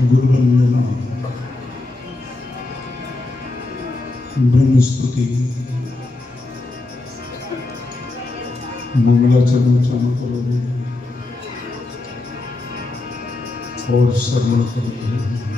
गुरुवंदना ब्रह्मस्तुति मंगलाचरण करोगे और श्रवण करोगे।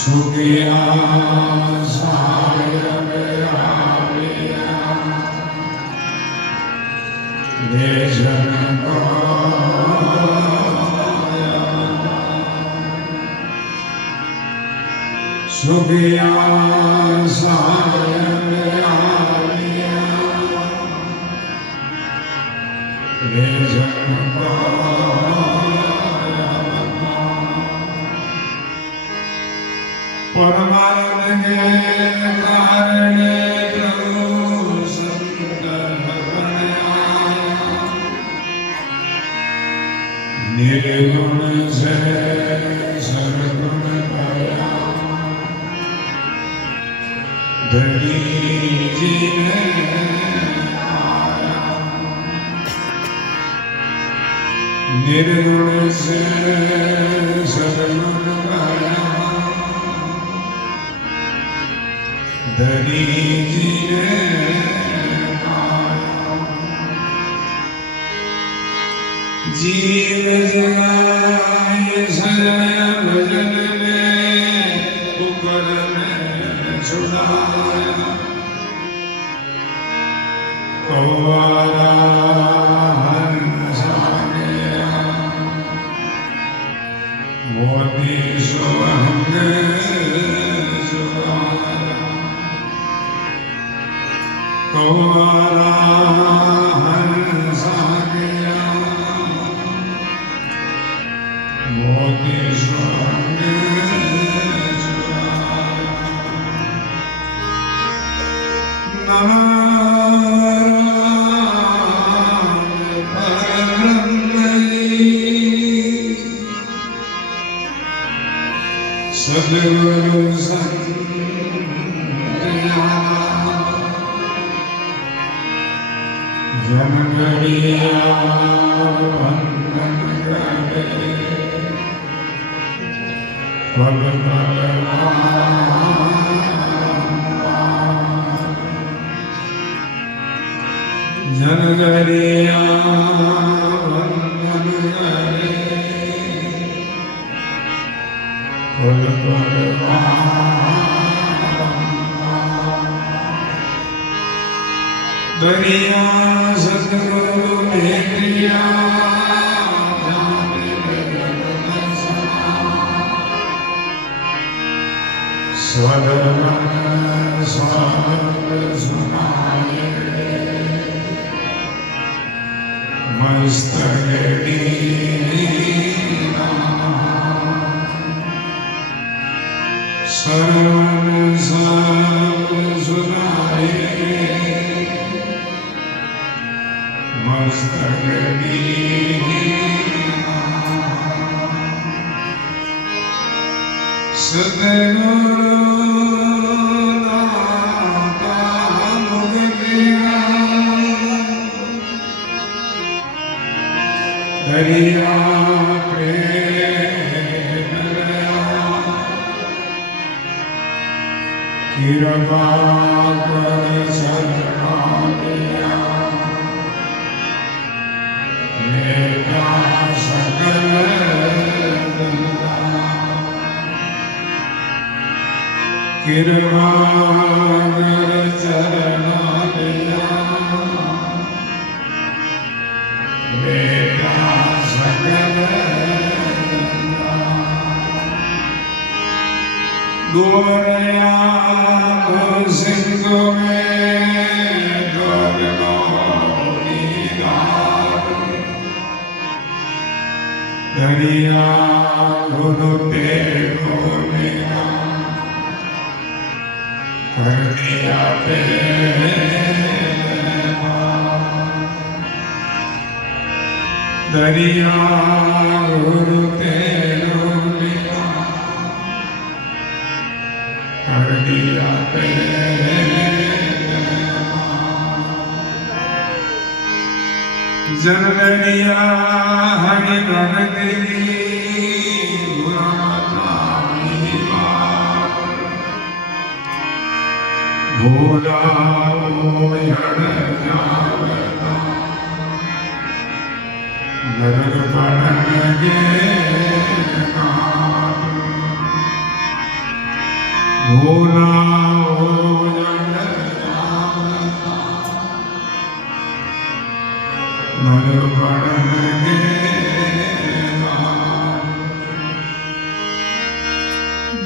Sugya परमानंद के कारणे प्रभु संकल्प निर्गुण से सर्वगुण पाया धनी जी ने निर्गुण से सर्वगुण पाया धनी जी ने जीव जगाए सजाया भजन में कुकर में छुड़ाया कौवारा हंसा गया मोती सुहंग सुहाया कौवारा हंसा गया मोती सुहंग सद्गुरु जन गड़िया वंदन करे पग जन गड़िया वंदन करे पग दरिया सतगुरु भेटिया स्वरमन स्वर सुनाए मस्तक दीना सरवन सब सुनाए मस्तक दीना सतगुरु दाता मुझ दिया दरिया प्रेम कृपा कर शरणा दिया मेरा सकल कृपा कर शरणा दिया मेरा सकल गोरया सिंधु में गोरनो दरिया गुरु तेरो मेरा कर दिया दरिया गुरु तेरो मेरा कर दिया जनगणिया हरि भगति भोला नरक पड़न गे भोला हो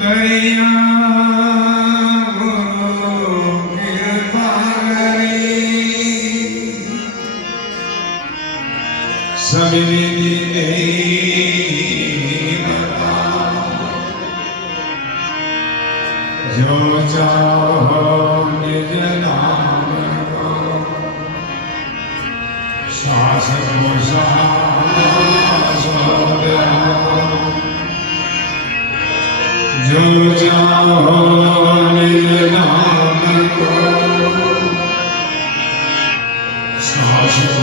दरिया सभी जो चाहो निज नाम को शासक जो चाहो निज नाम को शासक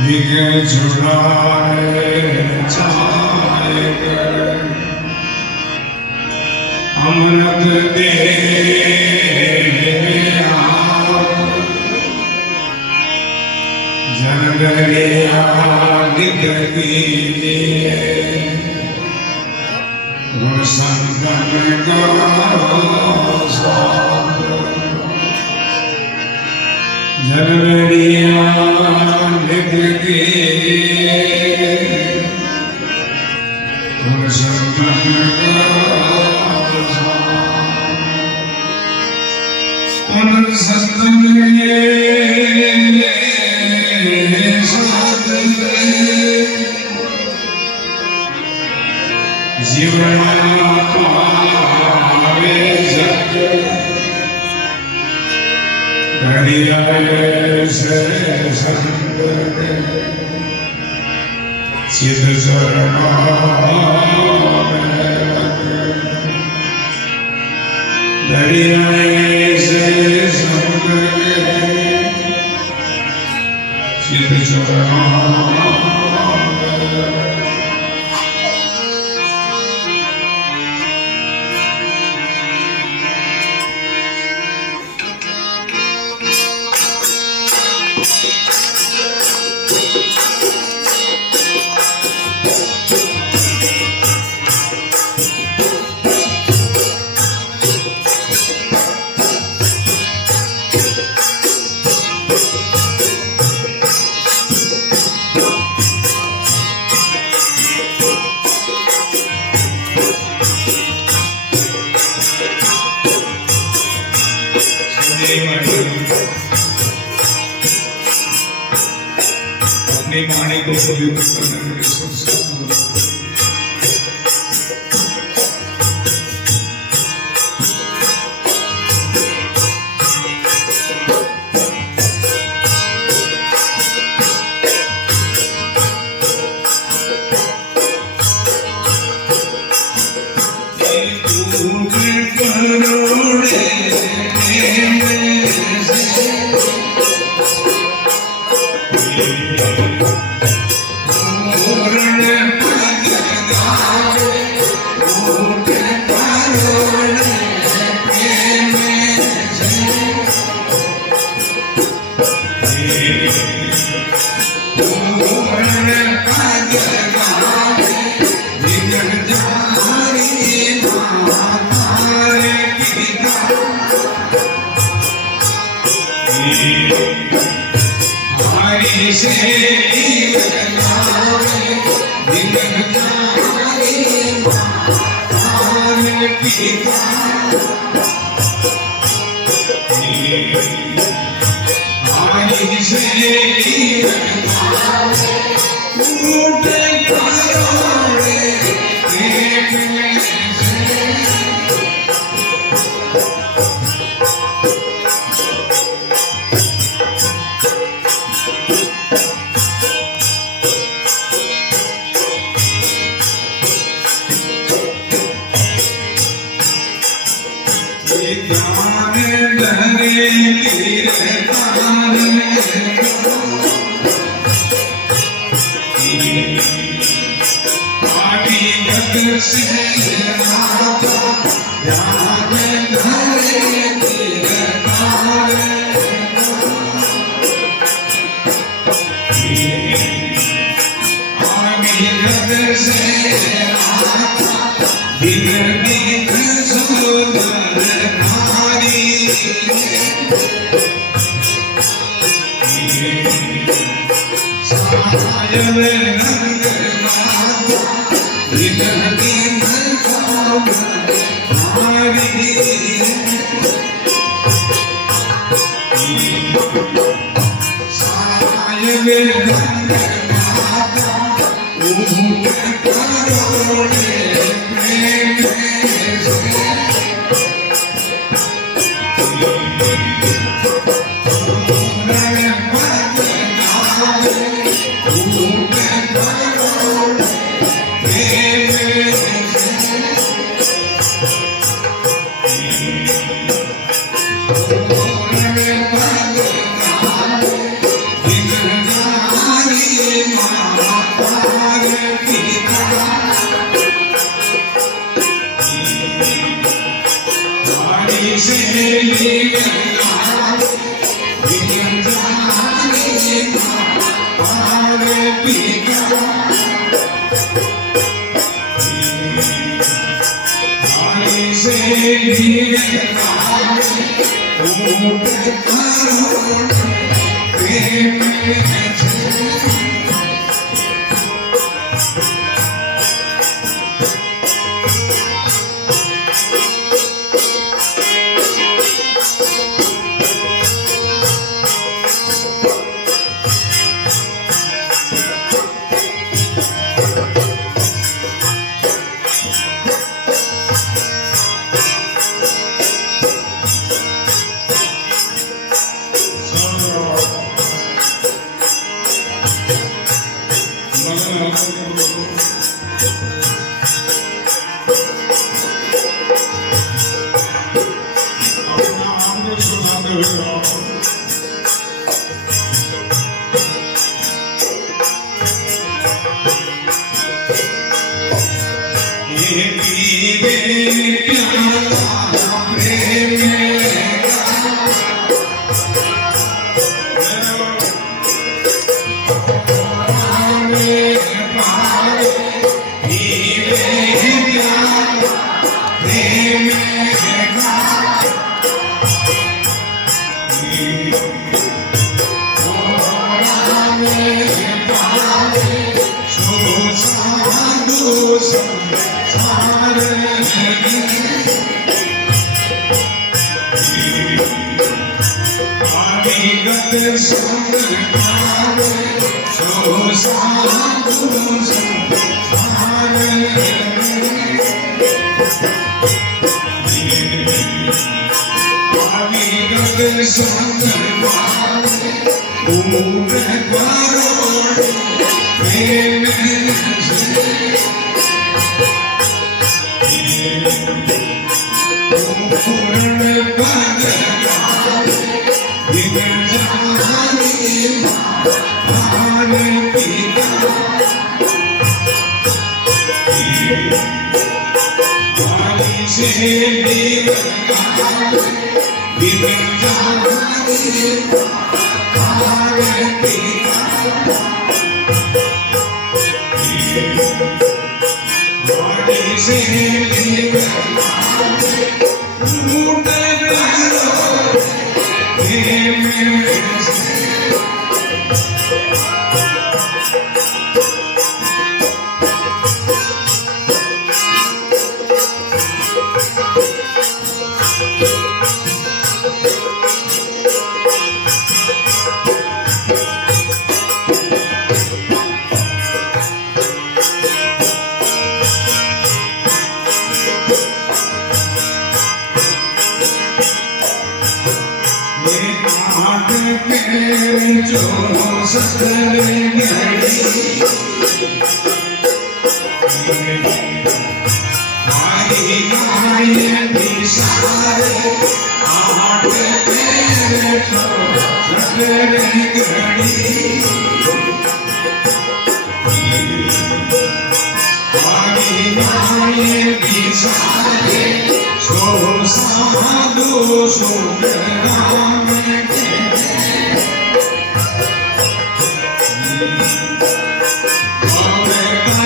विघ्न छुड़ाए चाहे अमृत दे जनगणिया नित कीजिए गुण संतन जनगणिया नित कीजिए गुण संतन उन सत्संग जीवन पावे जग दरिया से संग चित चरणा दरिया से संग चित चरणा अपने वाणी को पवित्र करने के लिए संस्कार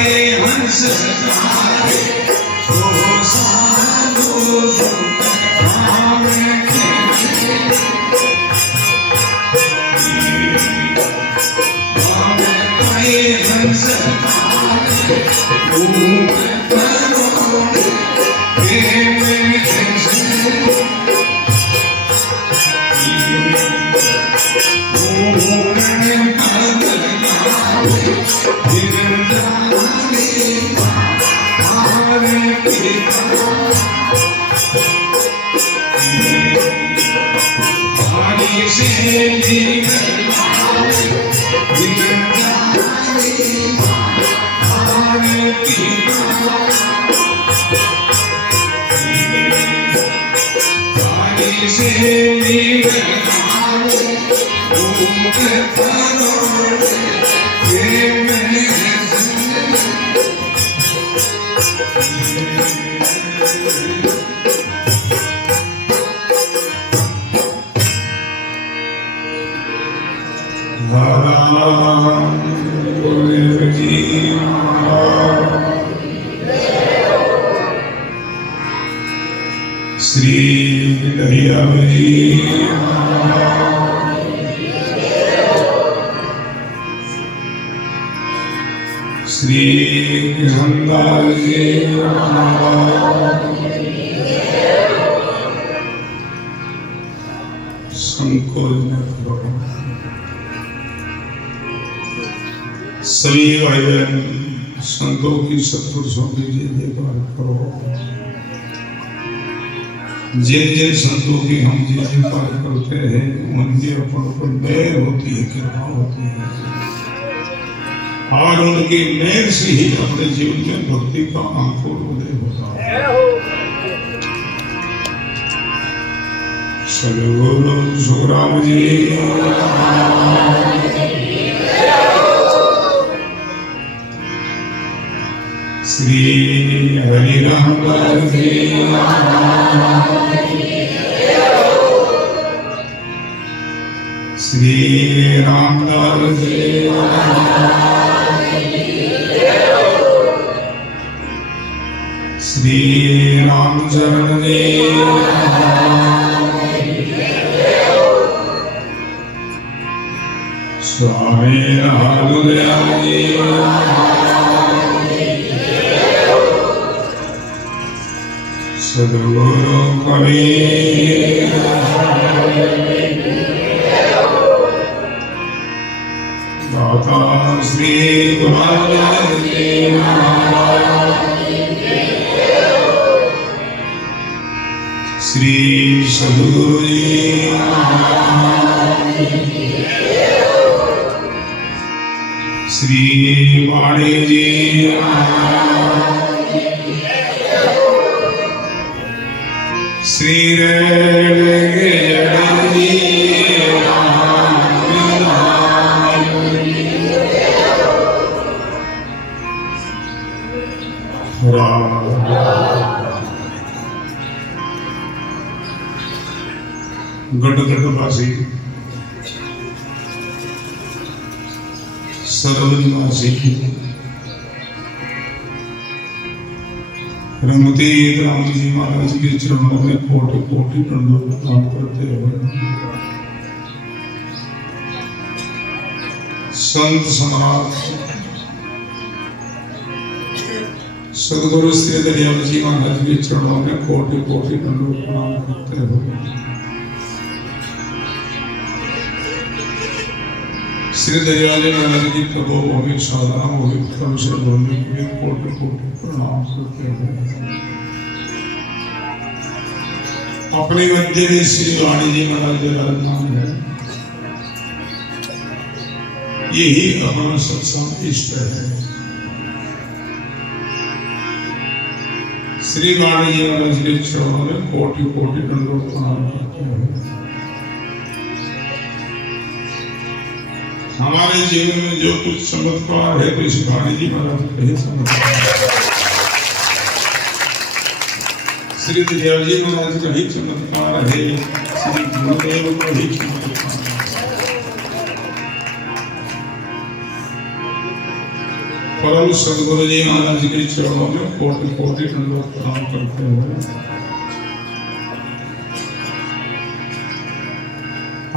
Hare हंस गावे ओ साधु भावे भावे हंस गावे ओ करोड़े प्रेम श्री दयावरी श्री हंदाजी संकोच सभी भाई बहन संतों की सत्पुरुषों की जय करो। जिन जिन संतों की हम जय जयकार करते हैं उनके अपन पर मेहर होती है, कृपा होती है और उनकी मेहर से ही अपने जीवन में भक्ति का अंकुर उदय होता है। सद्गुरु सुखराम जी श्री हरि रामदास जी श्री रामदास जी श्री रामचरण जी स्वामी राघुदयाल जी सद्गुरु कबीर दाता श्री गुरुदेव जी श्री सद्गुरु जी श्री वाणी जी श्री गढ़गढ़वासी सर्वनिवासी रमती राम जी महाराज के चरणों में कोटि कोटि दंडों प्रणाम करते हुए संत सम्राट सद्गुरु श्री दयाल जी महाराज के चरणों में कोटि कोटि दंडों प्रणाम करते हुए श्री दयाल महाराज की प्रभु भूमि साधना भूमि क्रम से भूमि में कोटि कोटि प्रणाम करते हुए अपने मध्य में श्री वाणी जी महाराज विराजमान है। यही अपना सत्संग इष्ट है। श्री वाणी जी महाराज के चरणों में कोटि कोटि दंडों प्रणाम करते हुए हमारे जीवन में जो कुछ चमत्कार है तो इस वाणी जी महाराज के ही चमत्कार। श्री दयाल जी महाराज का ही चमत्कार है, श्री गुरुदेव का ही चमत्कार है। परम सदगुरु जी महाराज के चरणों में कोटि कोटि दंडवत प्रणाम करते हुए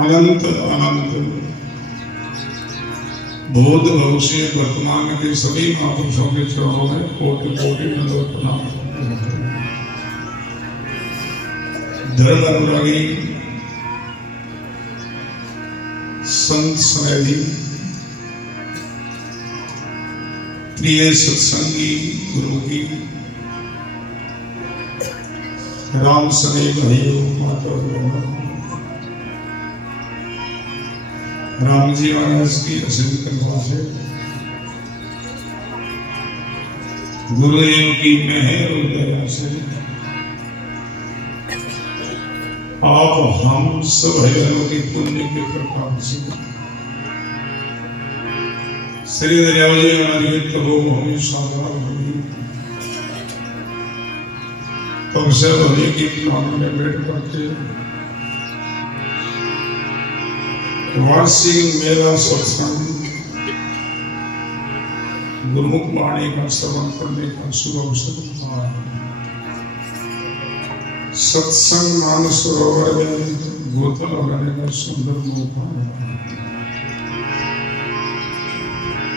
अनंत अनंत भूत भविष्य वर्तमान के सभी महापुरुषों के चरणों में कोटि कोटि दंडवत प्रणाम करते हुए धर्म अनुरागी संत स्नेही प्रिय सत्संगी गुरु की राम सने भाइयों माता राम जी महाराज की असीम कृपा से गुरुदेव की मेहर और दया से आप हम सब हरिजनों की पुण्य के प्रकार से श्री दरियाव जी महाराज के तपोभूमि साधना तब से भूमि की प्लान में बैठ करके वार्षिक मेला सत्संग गुरुमुख वाणी का श्रवण करने का शुभ अवसर मिला है। सत्संग मानसरोवर में गोता लगाने का सुंदर मौका है।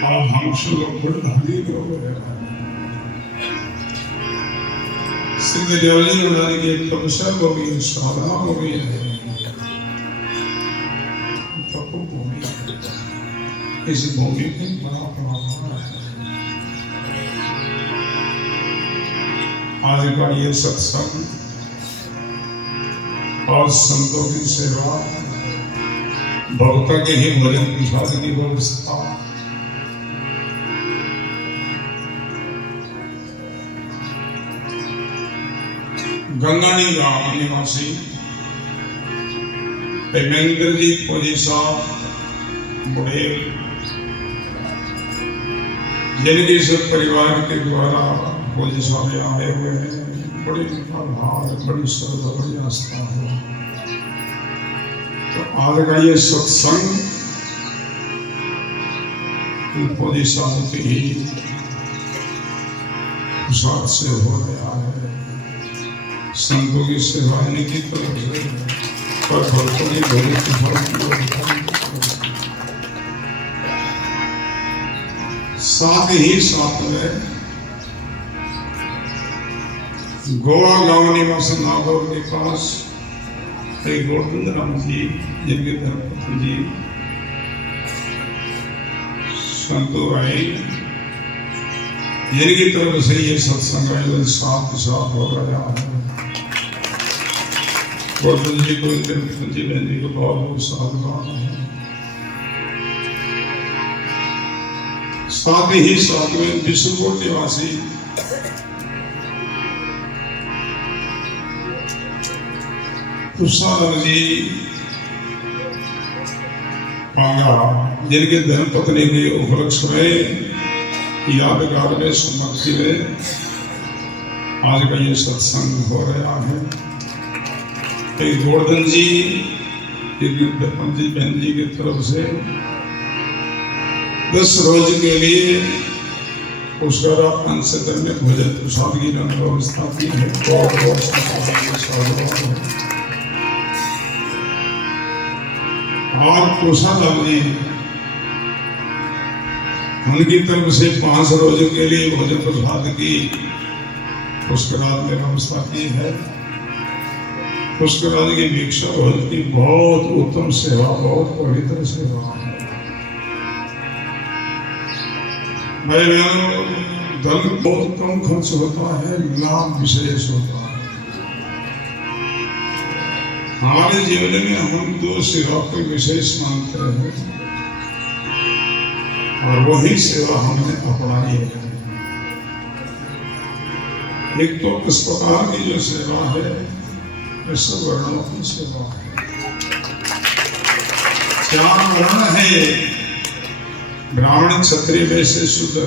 आप हम सब बड़े लोग हैं। श्री दरियावली महाराज की तपस्या हो गई, साधना हो गई है। इस भूमि पे बड़ा प्रभाव है। आज का ये सत्संग और संतों की सेवा, भक्तों के ही भजन प्रसाद की व्यवस्था, गंगानी गांव निवासी पेमेंद्र जी फौजी साहब बुढ़ेल, जिनके सब परिवार के द्वारा फौजी साहब आए हुए हैं, बड़ी भाव, बड़ी श्रद्धा, बड़ी आस्था है। तो आज का ये सत्संग फौजी साहब के ही प्रसाद से हो रहा है। संतों की सेवा की तरफ से पर भक्तों की भोजन साथ ही साथ में गोवा गांव निवासी नागौर के पास एक गोविंद राम जी, जिनके धर्मपत्नी जी संतो आए, जिनकी तरफ से ये सत्संग आयोजन साथ साथ हो रहा है। गोविंद जी को, जी बहन जी को बहुत बहुत साधुवाद है। साथ ही साथ में विश्वकोट निवासी तुषार जी पांगा, जिनके धर्मपत्नी के उपलक्ष्य में यादगार में समाप्ति में आज का ये सत्संग हो रहा है। एक गोवर्धन जी, एक जी बहन जी की तरफ से 10 रोज के लिए पुष्कर अंशधन में भोजन प्रसाद की व्यवस्था की है। और प्रसाद जी उनकी तरफ से 5 रोज के लिए भोजन प्रसाद की पुष्कराज में व्यवस्था की है। पुष्कराज की भिक्षा भोजन की बहुत उत्तम सेवा, बहुत पवित्र सेवा है। धन बहुत कम खर्च होता है, लाभ विशेष होता है। हमारे जीवन में हम 2 सेवा को विशेष मानते हैं और वही सेवा हमने अपनाई है। एक तो इस प्रकार की जो सेवा है, सब वर्णों की सेवा है। 4 वर्ण है, ब्राह्मण क्षत्रिय वैश्य शूद्र।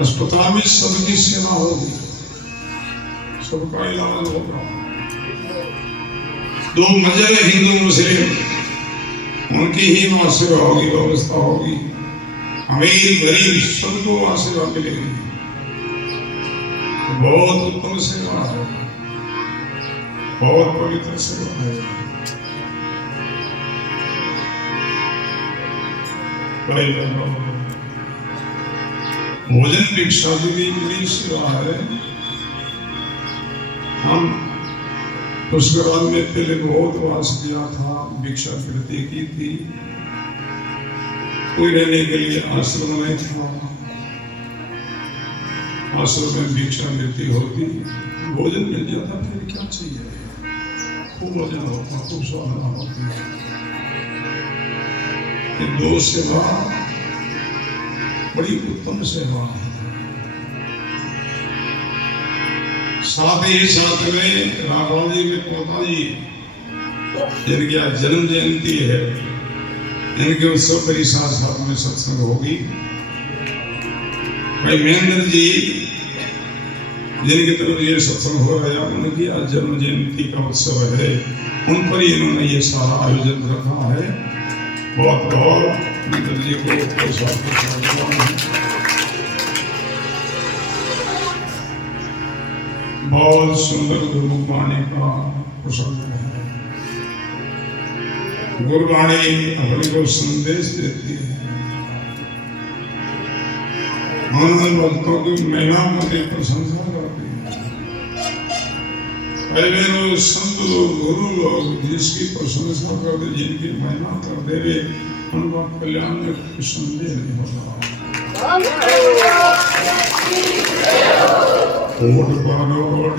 अस्पताल में सबकी सेवा होगी, सबका इलाज होगा। 2 मजहब हिंदू मुस्लिम, उनकी ही वहां सेवा होगी, व्यवस्था होगी। अमीर गरीब सबको वहां सेवा मिलेगी। बहुत उत्तम सेवा है, बहुत पवित्र सेवा है। भोजन भिक्षा भी बड़ी सेवा है। हम पुष्कराल में पहले बहुत वास किया था, भिक्षा वृत्ति की थी, कोई रहने के लिए आश्रम नहीं था। आश्रम में भिक्षा वृत्ति होती, भोजन मिल जाता, फिर क्या चाहिए। खूब भोजन होता, खूब साधना होती। ये दो सेवा बड़ी उत्तम सेवा है। साथ ही साथ में राघव जी के पोता जी जिनकी आज जन्म जयंती है, इनके उत्सव पर साथ साथ में सत्संग होगी। भाई महेंद्र जी जिनकी तरफ ये सत्संग हो रहा है, उनकी आज जन्म जयंती का उत्सव है, उन पर इन्होंने ये सारा आयोजन रखा है। बहुत बहुत महेंद्र जी को बहुत सुंदर गुरुवाणी का प्रसंग है। गुरुवाणी अपने को संदेश देती है, आनंद भक्तों की महिमा की प्रशंसा करती है। पहले लोग संत लोग, गुरु लोग जिसकी प्रशंसा करते, जिनकी महिमा करते हुए उनका कल्याण में कुछ संदेह नहीं होता। ओट परोड़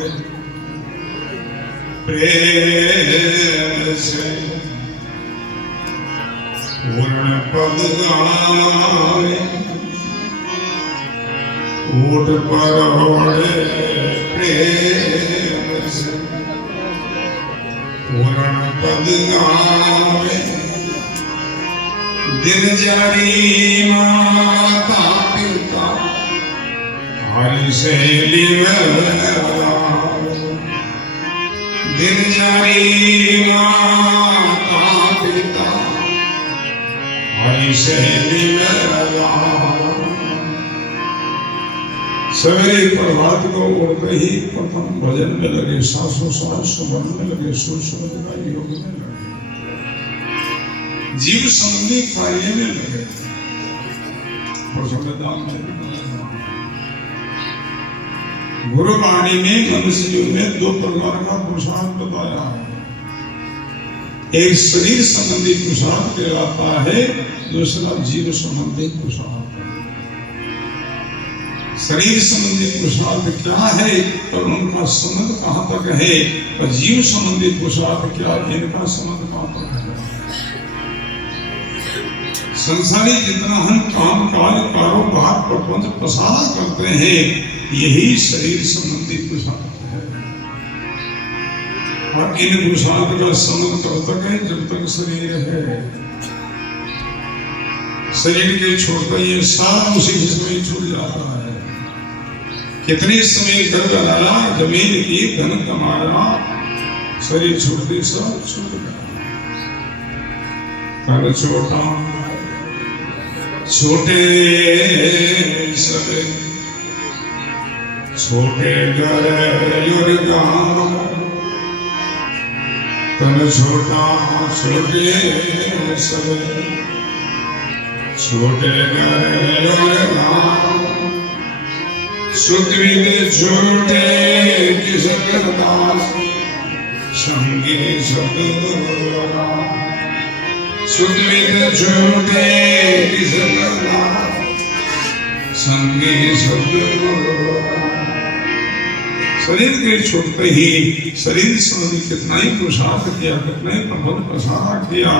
प्रेम से पूर्ण पद गाए, ओट परोड़ प्रेम से पूर्ण पद गाए। दिन जारी माता पिता हरि शैली दिन जारी माता पिता हरि शैली सवेरे प्रभात को उड़ते ही प्रथम भजन में लगे, सासों सास सुमन में लगे, सुर समझ योग में लगे, जीव संबंधी कार्य में लगे, प्रसन्नदान में। गुरुवाणी में मनुष्य में दो प्रकार का पुरुषार्थ बताया है। एक शरीर संबंधी पुरुषार्थ कहलाता है, दूसरा जीव संबंधी पुरुषार्थ। शरीर संबंधी पुरुषार्थ क्या है और उनका संबंध कहाँ तक है, और जीव संबंधी पुरुषार्थ क्या, इनका संबंध कहाँ तक है। संसारी जितना हम काम काज कारोबार प्रपंच प्रसार करते हैं, यही शरीर संबंधी पुरुषार्थ है। और इन पुरुषार्थ का संबंध कब तक है, जब तक शरीर है। शरीर के छोड़कर ये सारा उसी में छूट जाता है। कितने समय घर बनाया, जमीन की धन कमाया, शरीर छूटते सब छूट गया। घर छोटा छोटे सवे छोटे घर तन छोटा छोटे सवे छोटे घर सुखविद छोटे किशन दास संगी सदगुरु सुखविद छोटे किशन दास संगी सदगुरु। शरीर के छोड़ते ही शरीर संबंधी कितना ही पुरुषार्थ किया, कितना ही प्रबंध प्रसार किया,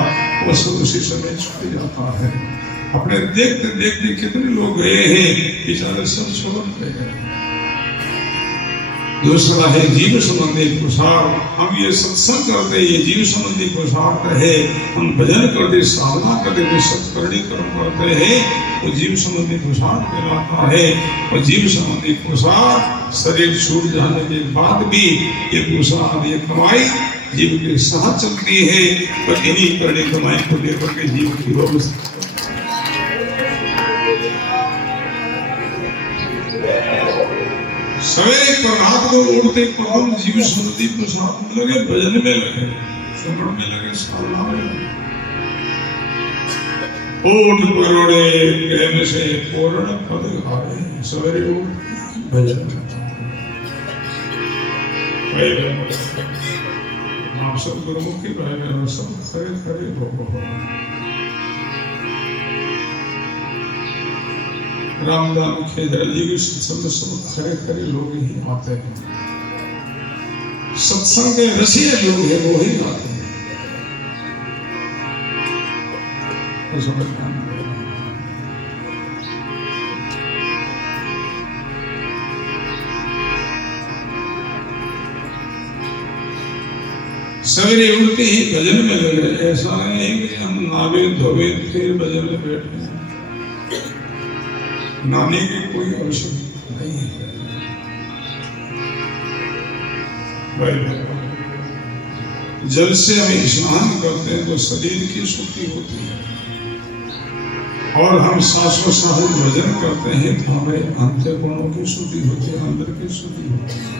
वो सब उसी समय छूट जाता है। अपने देखते देखते कितने लोग गए हैं, बेचारे सब छोड़ गए। दूसरा है जीव संबंधी पुरुषार्थ। हम ये सत्संग करते, ये जीव संबंधी पुरुषार्थ है। हम भजन करते, साधना करते, सत्कर्णी कर्म करते हैं, वो जीव संबंधी पुरुषार्थ कहलाता है। और जीव संबंधी पुरुषार्थ शरीर छूट जाने के बाद भी ये पुरुषार्थ, ये कमाई जीव के साथ चलती है। पर इन्हीं करने कमाई को लेकर के जीव की व्यवस्था सवेरे प्रभात को उड़ते पवन जीव सुनती प्रसाद लगे, भजन में लगे, सुमरण में लगे, साधना में लगे। ओठ परोड़े प्रेम से पूर्ण पद गावे, सवेरे उठ भजन में आप सब गुरुमुखी भाई बहनों सब खड़े खड़े लोग रामदान खेजर जी के सत्संग में सब खड़े खड़े लोग ही आते हैं। सत्संग के रसीले लोग हैं वो ही आते हैं। तो समझ सवेरे उठते ही भजन में लगे। ऐसा नहीं कि हम नावे धोवे फिर भजन में बैठे, नाने की कोई आवश्यकता नहीं है। जल से हम स्नान करते हैं तो शरीर की शुद्धि होती है, और हम शाश्वत भजन करते हैं तो हमें अंतःकरणों की शुद्धि होती है, अंदर की शुद्धि होती है।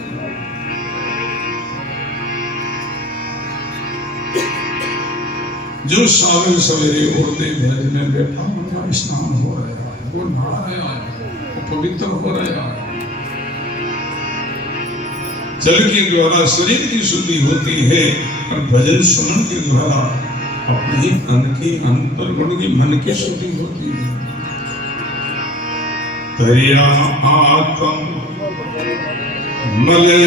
जो सावन सवेरे उठते भजन में बैठा उनका स्नान हो रहा है, वो नहा रहा है, वो पवित्र हो रहा है। जल के द्वारा शरीर की शुद्धि होती है और भजन सुनन के द्वारा अपने अंत की अंतर्गुण की मन की शुद्धि होती है। तरिया आत्म मले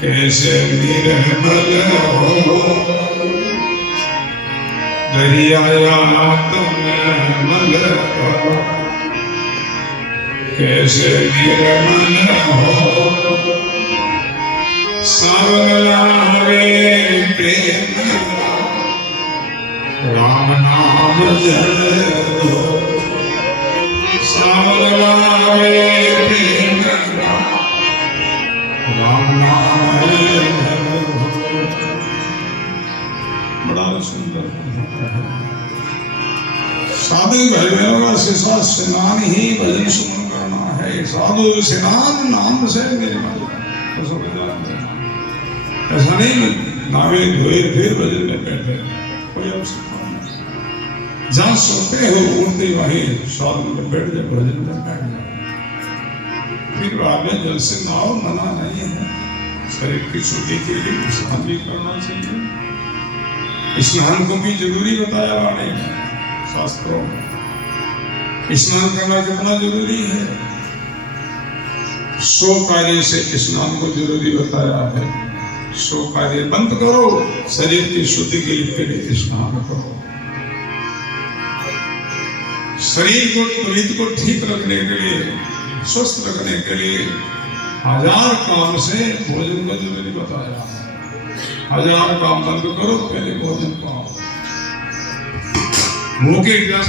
कैसे निर्मल हो, दरिया आत्ममल हो, कैसे निर्मल हो। सावरे प्रेम राम नाम जपो, सावरे प्रेम राम नाम बड़ा सुंदर। साधु भाई बहनों का शिशा स्नान ही भजन सुन करना है। साधु स्नान नाम से निर्मल, ऐसा नहीं नावे धोए फिर भजन में बैठे, कोई आवश्यकता नहीं। जहाँ सोते हो उठते वहीं साधु में बैठ जाए, भजन में बैठ जाए। फिर बाद में जल से नाव मना नहीं है। शरीर की शुद्धि के लिए स्नान भी करना चाहिए। स्नान को भी जरूरी बताया नहीं है शास्त्रों में। स्नान करना कितना जरूरी है, 100 कार्य से स्नान को जरूरी बताया है। 100 कार्य बंद करो, शरीर की शुद्धि के लिए स्नान करो। शरीर को त्वरित को ठीक रखने के लिए, स्वस्थ रखने के लिए 1000 काम से भोजन को जरूरी बताया। 1000 काम बंद करो, पहले भोजन पाओ। मुंह के गिलास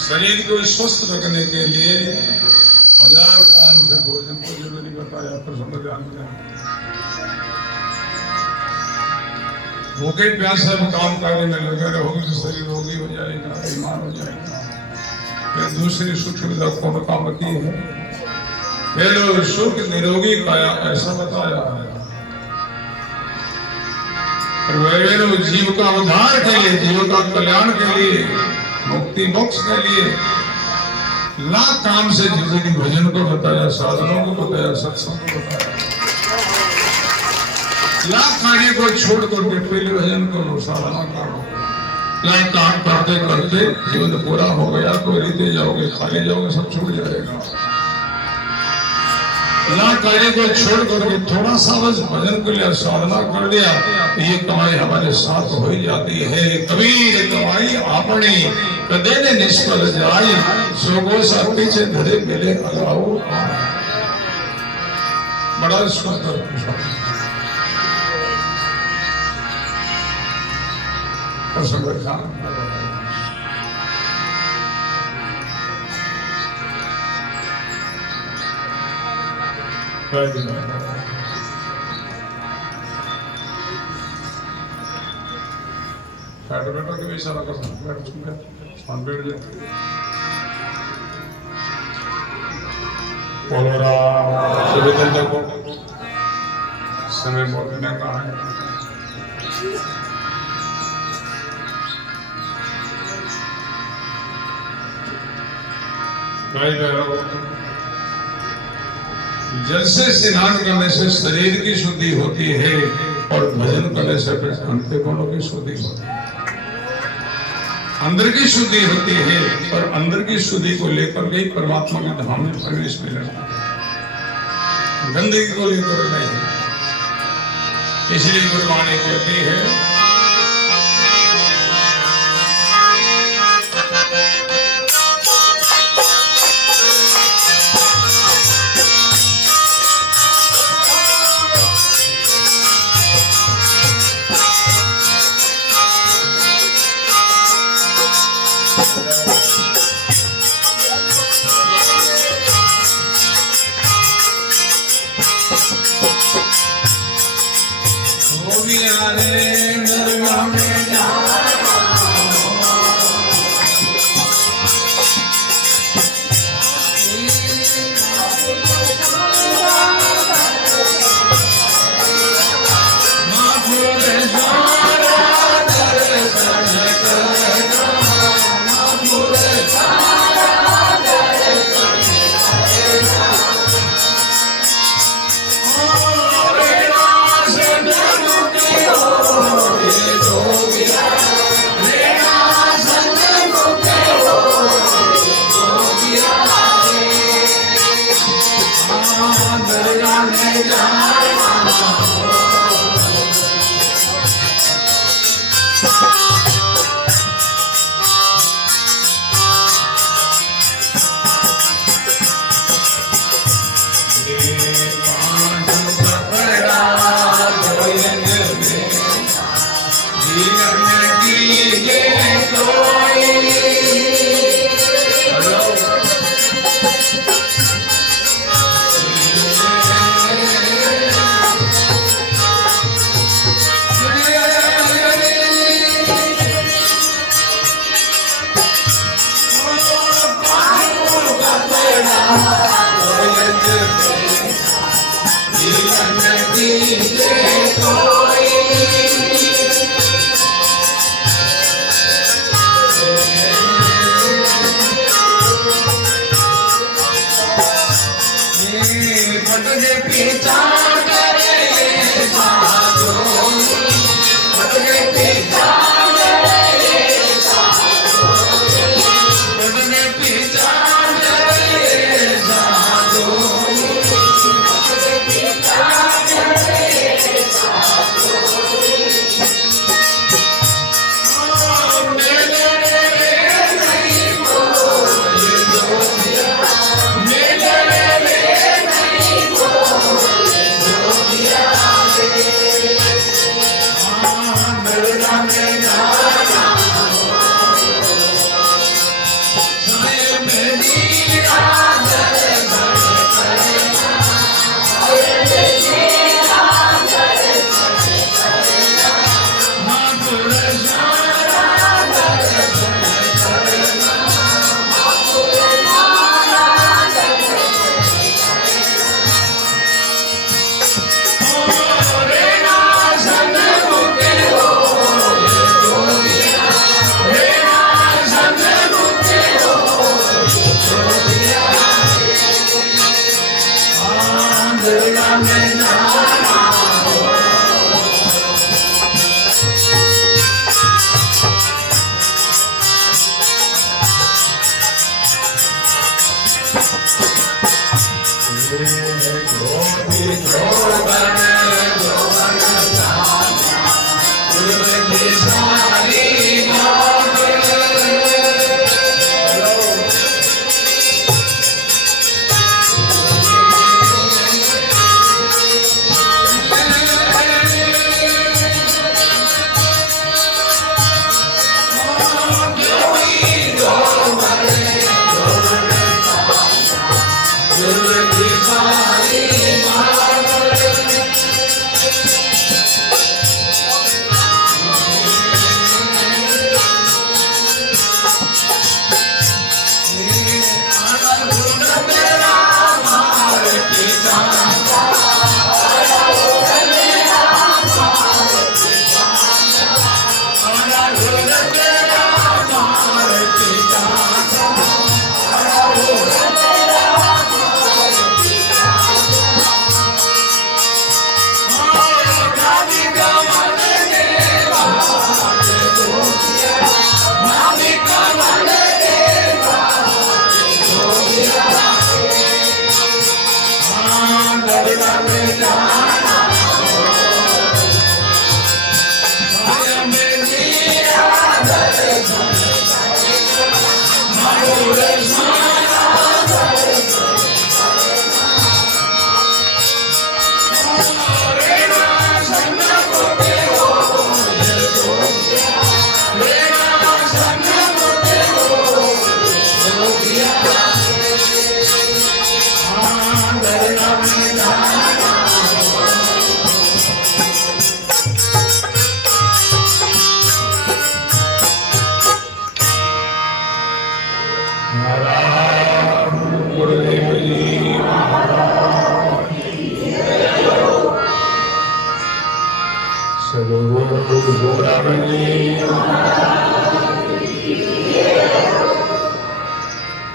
शरीर को स्वस्थ रखने के लिए 1000 काम से भोजन को जरूरी बताया। प्रसन्न ध्यान दें। भूखे प्यासे में काम करने में लगे रहोगे तो शरीर रोगी हो जाएगा, बीमार हो जाएगा। फिर दूसरी सुख सुविधा कौन काम की है? फिर सुख निरोगी काया ऐसा बताया है। जीव का उद्धार के लिए, जीव का कल्याण के लिए, मुक्ति मोक्ष के लिए लाख काम से जुड़े भजन को बताया, साधनों को बताया, सत्संग को बताया। लाख कार्य को छोड़ करके पहले भजन करो, साधना करो। लाख काम करते करते जीवन पूरा हो गया तो रीते जाओगे, खाली जाओगे, सब छूट जाएगा। लाख कार्य को छोड़ करके थोड़ा सा बस भजन कर लिया, साधना कर लिया, ये कमाई हमारे साथ हो ही जाती है। कबीर कमाई अपनी कदे ने निष्फल जाई, सोगो सा पीछे धरे मिले अगाओ। बड़ा सुंदर प्रसंग था। बैठो के भी सारा कर समय बोलने का है। जैसे स्नान करने से शरीर की शुद्धि होती है और भजन करने से फिर अंतःकरणों की शुद्धि होती है, अंदर की शुद्धि होती है और अंदर की शुद्धि को लेकर के परमात्मा के धाम में प्रवेश मिलेगा, गंदगी को लेकर नहीं। इसलिए गुरुवाणी कहती है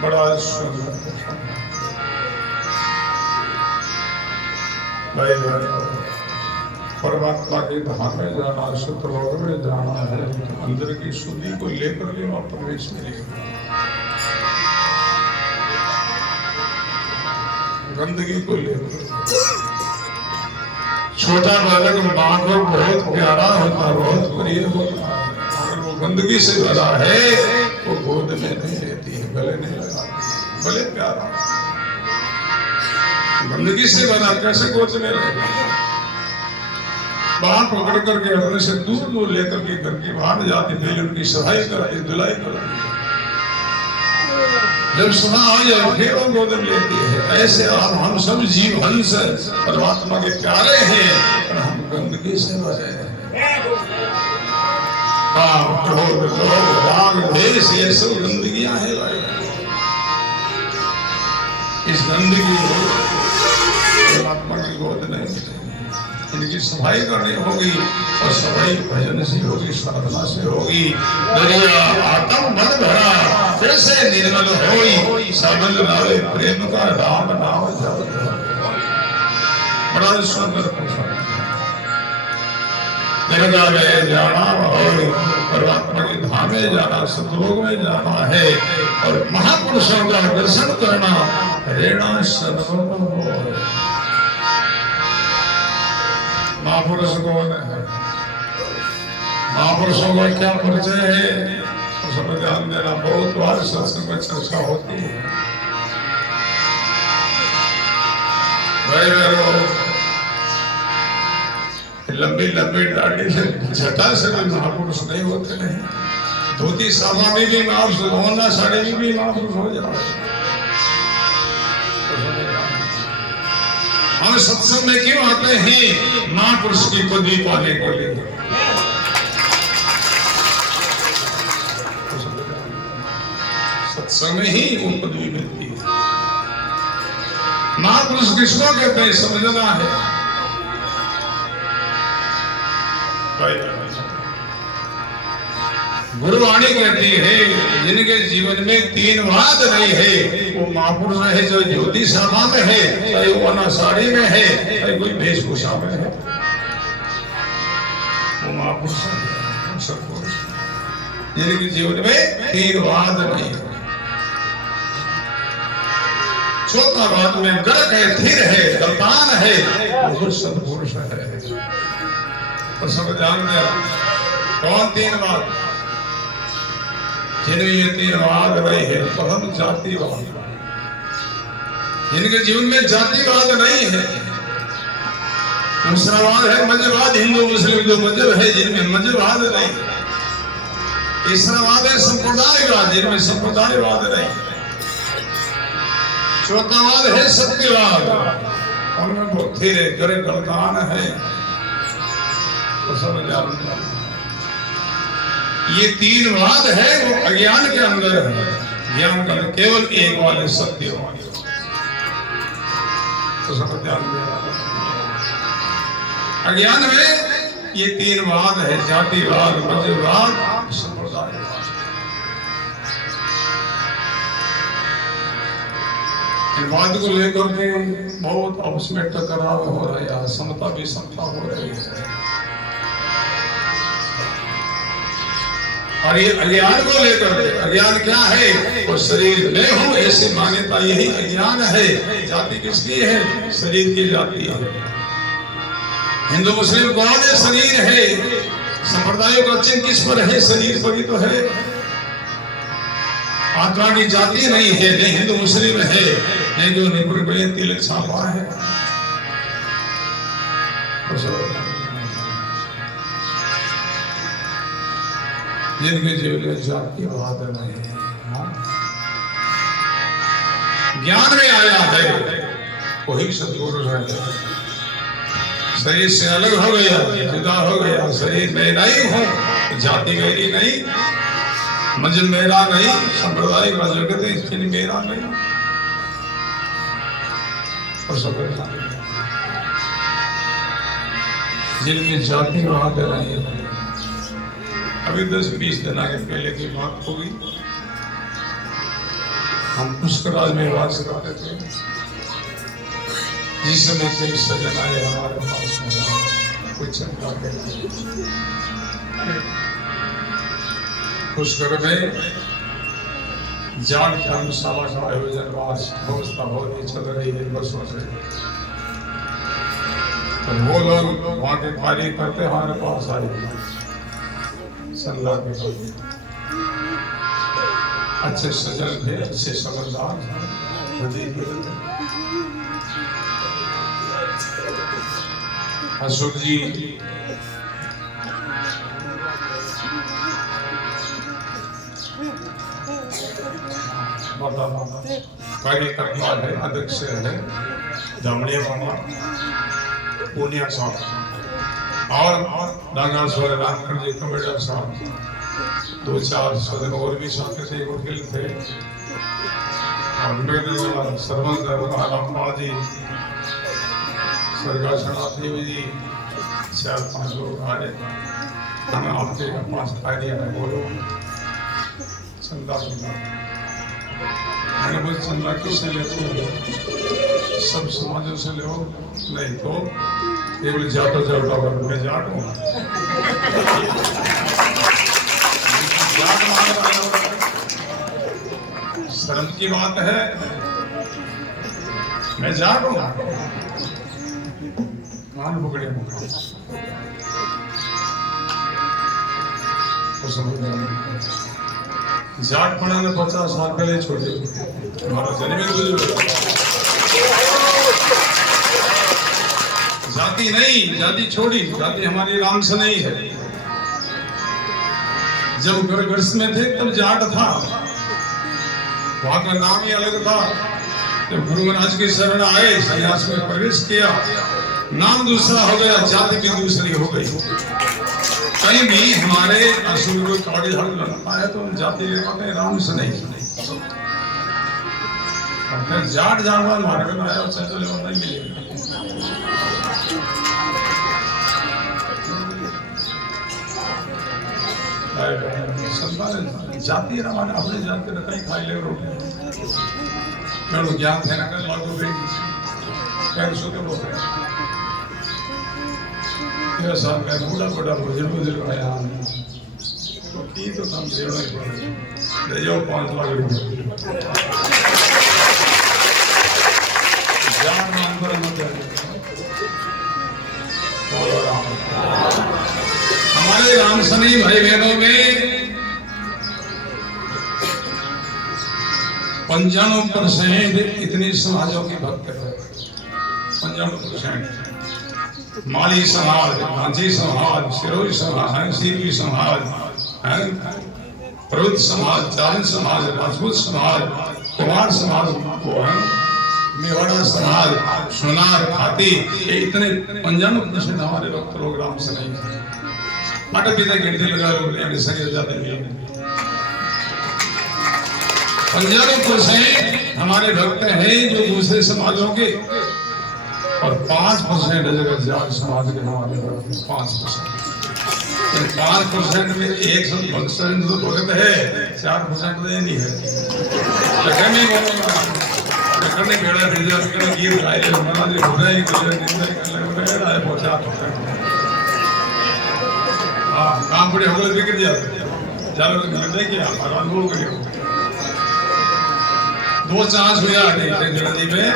बड़ा सुंदर परमात्मा के धाम में जाना, सतलोक में जाना है, अंदर की शुद्धि को लेकर के वहां प्रवेश मिलेगा। गंदगी को लेकर छोटा बालक मां को बहुत प्यारा होता, बहुत प्रिय होता, अगर वो गंदगी से भरा है वो गोद में नहीं लेती है, गले नहीं लगाती, भले प्यारा गंदगी से भरा कैसे गोद में लेगा। बाहर पकड़ करके अपने से दूर दूर लेकर के घर के बाहर जाती, पहले उनकी सफाई करती, धुलाई करती, जब सुना हो जाए फिर वो गोद में लेती है। ऐसे हम सब जीव हंस परमात्मा के प्यारे हैं और हम गंदगी से भरे हैं। काम, क्रोध, लोभ, राग, द्वेष ये सब गंदगियां हैं भाई। इस गंदगी को परमात्मा की गोद नहीं, इनकी सफाई करनी होगी और सफाई भजन से होगी, साधना से होगी। दरिया आत्म मन भरा कैसे निर्मल होई, सबल नावे प्रेम का राम नाम जप। बड़ा सुंदर दरगाह में जाना और परमात्मा के धाम में जाना, सतलोक में जाना है और महापुरुषों का दर्शन करना। रेणा सदगुण हो। महापुरुष कौन है? महापुरुषों का क्या परिचय है सब ध्यान देना। बहुत बार सत्संग में चर्चा होती है भाई, लंबी लंबी दाढ़ी से जटा से भी महापुरुष नहीं होते हैं। धोती सामा में भी महापुरुष होना, साड़ी में भी महापुरुष हो जाए। हम सत्संग में क्यों आते हैं? महापुरुष की पदवी पाने के लिए। सत्संग में ही वो पदवी मिलती है। महापुरुष किसको कहते हैं समझना है। गुरुवाणी कहती है जिनके जीवन में तीन वाद नहीं है वो महापुरुष है। जो ज्योति सभा में है, चाहे वो अना साड़ी में है, चाहे कोई वेशभूषा में है, वो महापुरुष है। जिनके जीवन में तीन वाद नहीं है। चौथा वाद में गर्क है, धीर है, गलतान है, वो सत्पुरुष है। और सब जानते हैं कौन तीन वाद? जिनमें ये तीन वाद रहे हैं, प्रथम जातिवाद। जिनके जीवन में जातिवाद नहीं है। दूसरा वाद है मजहबवाद, हिंदू मुस्लिम जो मजहब है जिनमें मजहबवाद नहीं। तीसरा वाद है संप्रदायवाद, जिनमें संप्रदायवाद नहीं। चौथा वाद है सत्यवाद, उनमें बुद्धि है, गरे गलकान है। तो समझ आ रहा है। ये तीन वाद है वो अज्ञान के अंदर है। ज्ञान का केवल एक वाद है सत्यवाद। तो समझ आ रहा है। अज्ञान में ये तीन वाद है, जातिवाद, मजहबवाद, संप्रदायवाद। इन वाद को लेकर के बहुत आपस में टकराव हो रहा है, समता भी समता हो रही है। और ये अज्ञान को लेकर के, अज्ञान क्या है? वो शरीर में हूं ऐसी मान्यता, यही अज्ञान है। जाति किसकी है? शरीर की जाति है। हिंदू मुस्लिम कौन है? शरीर है। संप्रदायों का चिन्ह किस पर है? शरीर पर ही तो है। आत्मा की जाति नहीं है, नहीं हिंदू मुस्लिम है, नहीं जो निपुण में तिलक छापा है। जिनके जीवन में जातिवाद नहीं है, ज्ञान में आया है, वही सदगुरु है। शरीर से अलग हो गया, जुदा हो गया, शरीर में नहीं हूं, जाति मेरी नहीं, मजहब मेरा नहीं, संप्रदाय का जगत है चिन्ह मेरा नहीं। और सब जिनमें जातिवाद नहीं है। अभी 10-20 दिन आगे पहले की बात होगी, हम पुष्कराज में वास करते थे। जिस समय से सजन आए हमारे पास में कुछ पुष्कर में जान धर्मशाला का आयोजन व्यवस्था बहुत ही चल रही है बसों से। तो वो लोग वहां की तारीफ करते हमारे पास आए सल्ला के बाद। अच्छे सजन थे, अच्छे समझदार अशोक जी कार्यकर्ता है, अध्यक्ष है, दमड़िया मामा पूनिया साहब और नागास्वर रामकर जी कमेडा साहब, 2-4 सदन और भी साथ थे, वकील थे और मेरे सर्वंदर रामपाल जी, सरकार शनार्थी जी, 4-5 लोग आए। हमें आपके पास कार्य में बोलो चंदा मैंने बोल चंदा किससे लेते हो? सब समाजों से ले, नहीं तो ये बोले जाटो जाटो मैं जाट हूँ। शर्म की बात है, मैं जाट हूँ। मान पकड़े जाट पड़ा ने 50 साल पहले छोड़े हमारा जन्म जाति नहीं, जाति छोड़ी, जाति हमारी राम से नहीं है। जब गढ़ में थे तब जाट था, वहां का नाम ही अलग था। जब गुरु महाराज की शरण आए, संन्यास में प्रवेश किया, नाम दूसरा हो गया, जाति भी दूसरी हो गई। कहीं भी हमारे असुर को काड़ी हल लगता है तो हम जाति लेते हैं, राम से नहीं। जाट जानवर मारे में आया चल नहीं मिलेगा। जाति हमारे अपने जाति ने कहीं खाई ले रोटी ज्ञान थे ना कर लागू पैर सो के बोलते साल का बूढ़ा बूढ़ा बुजुर्ग आया तो की तो काम देना ही पड़ेगा। ले जाओ 5 लाख रुपये जान अंदर मत हमारे हमारे राम सनी भाई बहनों में 95% इतनी समाजों की भक्त है। 95% माली समाज, मांझी समाज, सिरोही समाज, सीपी समाज, प्रवृत्त समाज, चारण समाज, राजपूत समाज, कुमार समाज को है, मेवाड़ा समाज, सोनार, खाती, ये इतने 95% हमारे भक्त लोग राम से नहीं है। माता पिता गिनती लगा लोग यानी सही हो जाते हैं। 95% हमारे भक्त हैं जो दूसरे समाजों के, और 5% जगह जाट समाज के हमारे भक्त 5%। 5% में 100% तो भगत है, 4% तो नहीं है। लखनऊ लखनऊ बेड़ा भेजा करने की राय मना दे हो जाए कि निंदा करने में बेड़ा है पहुंचा। हाँ काम बड़े हो गए बिगड़ जाते। चलो निर्णय किया भगवान बोल के लिए 2 चांस हुआ नहीं जी में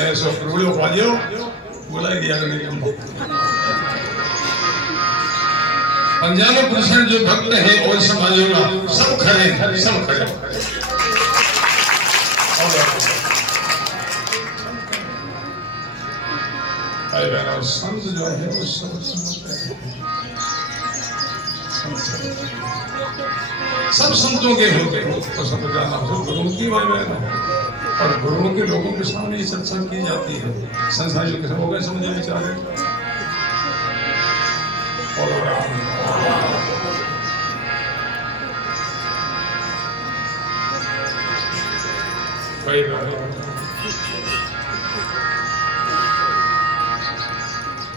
ऐसा प्रोलो वालियो बोला दिया करने के 95% जो भक्त है और समाजों का सब खड़े हैं, सब खड़े। भाई बहनों संत जो है वो सब संतों के होते तो सब जाना सब गुरुओं की भाई बहनों, और गुरुओं के लोगों के सामने सत्संग की जाती है। संसारियों के सब हो गए समझे विचारे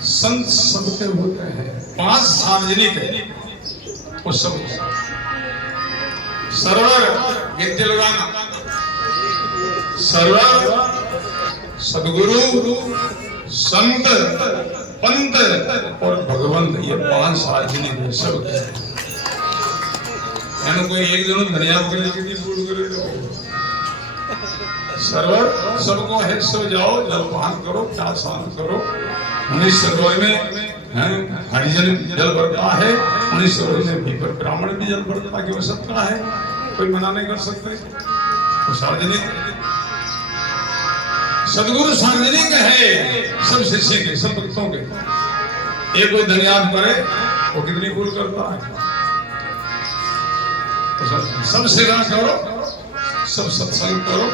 संत सबके होते हैं। 5 सार्वजनिक है उस सब सर्वर गिनती लगाना, सर्वर सदगुरु, संत, पंत और भगवंत, ये 5 सार्वजनिक है सब। यानी कोई एक जन धनिया पकड़ के भूल करे सर्वर सबको है। सब जाओ जलपान करो, क्या स्नान करो। 19 सरोवर में हरिजन जल भरता है, 19 सरोवर में भी ब्राह्मण भी जल भरता है, वो सबका है, कोई मना नहीं कर सकते। तो सार्वजनिक सदगुरु सार्वजनिक है सब शिष्य के, सब भक्तों के। एक कोई धन्यवाद करे वो कितनी भूल करता है। तो सब सेवा करो, सब सत्संग करो,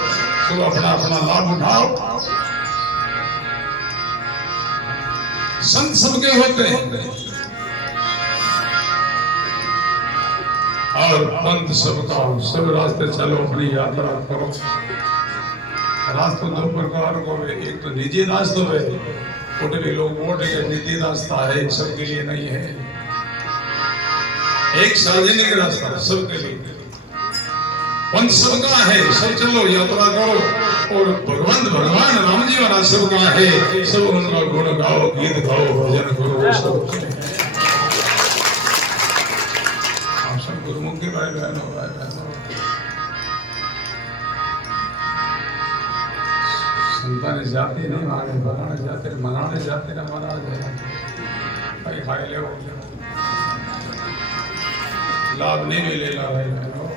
सब अपना अपना लाभ उठाओ। संत सबके होते हैं और पंथ सबका। सब रास्ते चलो, अपनी यात्रा करो। रास्ते 2 प्रकार को, एक तो निजी रास्ता है, छोटे भी लोग वोट के निजी रास्ता है, सबके लिए नहीं है। एक सार्वजनिक रास्ता सबके लिए, पंथ सबका है, सब चलो यात्रा करो। और भगवान राम जी वाला सबका है, सब उनका गुण गाओ, गीत गाओ, भजन करो। सब सब गुरुमुखी भाई बहनों, भाई बहनों संतान जाती नहीं माने, भगाने जाते, मनाने जाते ना महाराज है भाई, खाए ले लाभ नहीं मिलेगा भाई बहनों।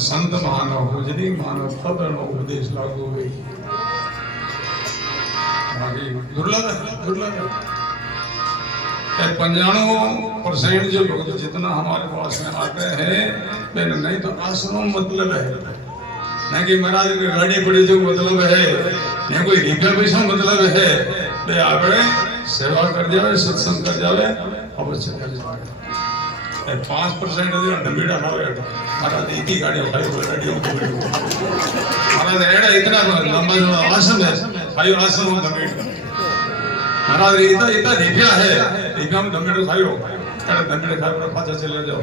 संत मानो, हुजरी मानो, तब उपदेश लागू हुई। दुर्लभ है, दुर्लभ है। 95% जो लोग जितना हमारे पास में आते हैं, नहीं तो आश्रम मतलब है, नहीं कि महाराज की गाड़ी पड़ी जो मतलब है, नहीं कोई रुपया पैसा मतलब है। आप सेवा कर जावे, सत्संग कर जावे, अवश्य कर जावे। 5% डमीड़ा खावे महाराज, एक ही गाड़ी खाई महाराज एड़ा इतना लंबा आसन है, खाई आसन में डमीड़ महाराज इतना इतना दिव्या है, दिव्या में डमीड़ खाई हो, एड़ा डमीड़ खाई पर पाछा चले जाओ,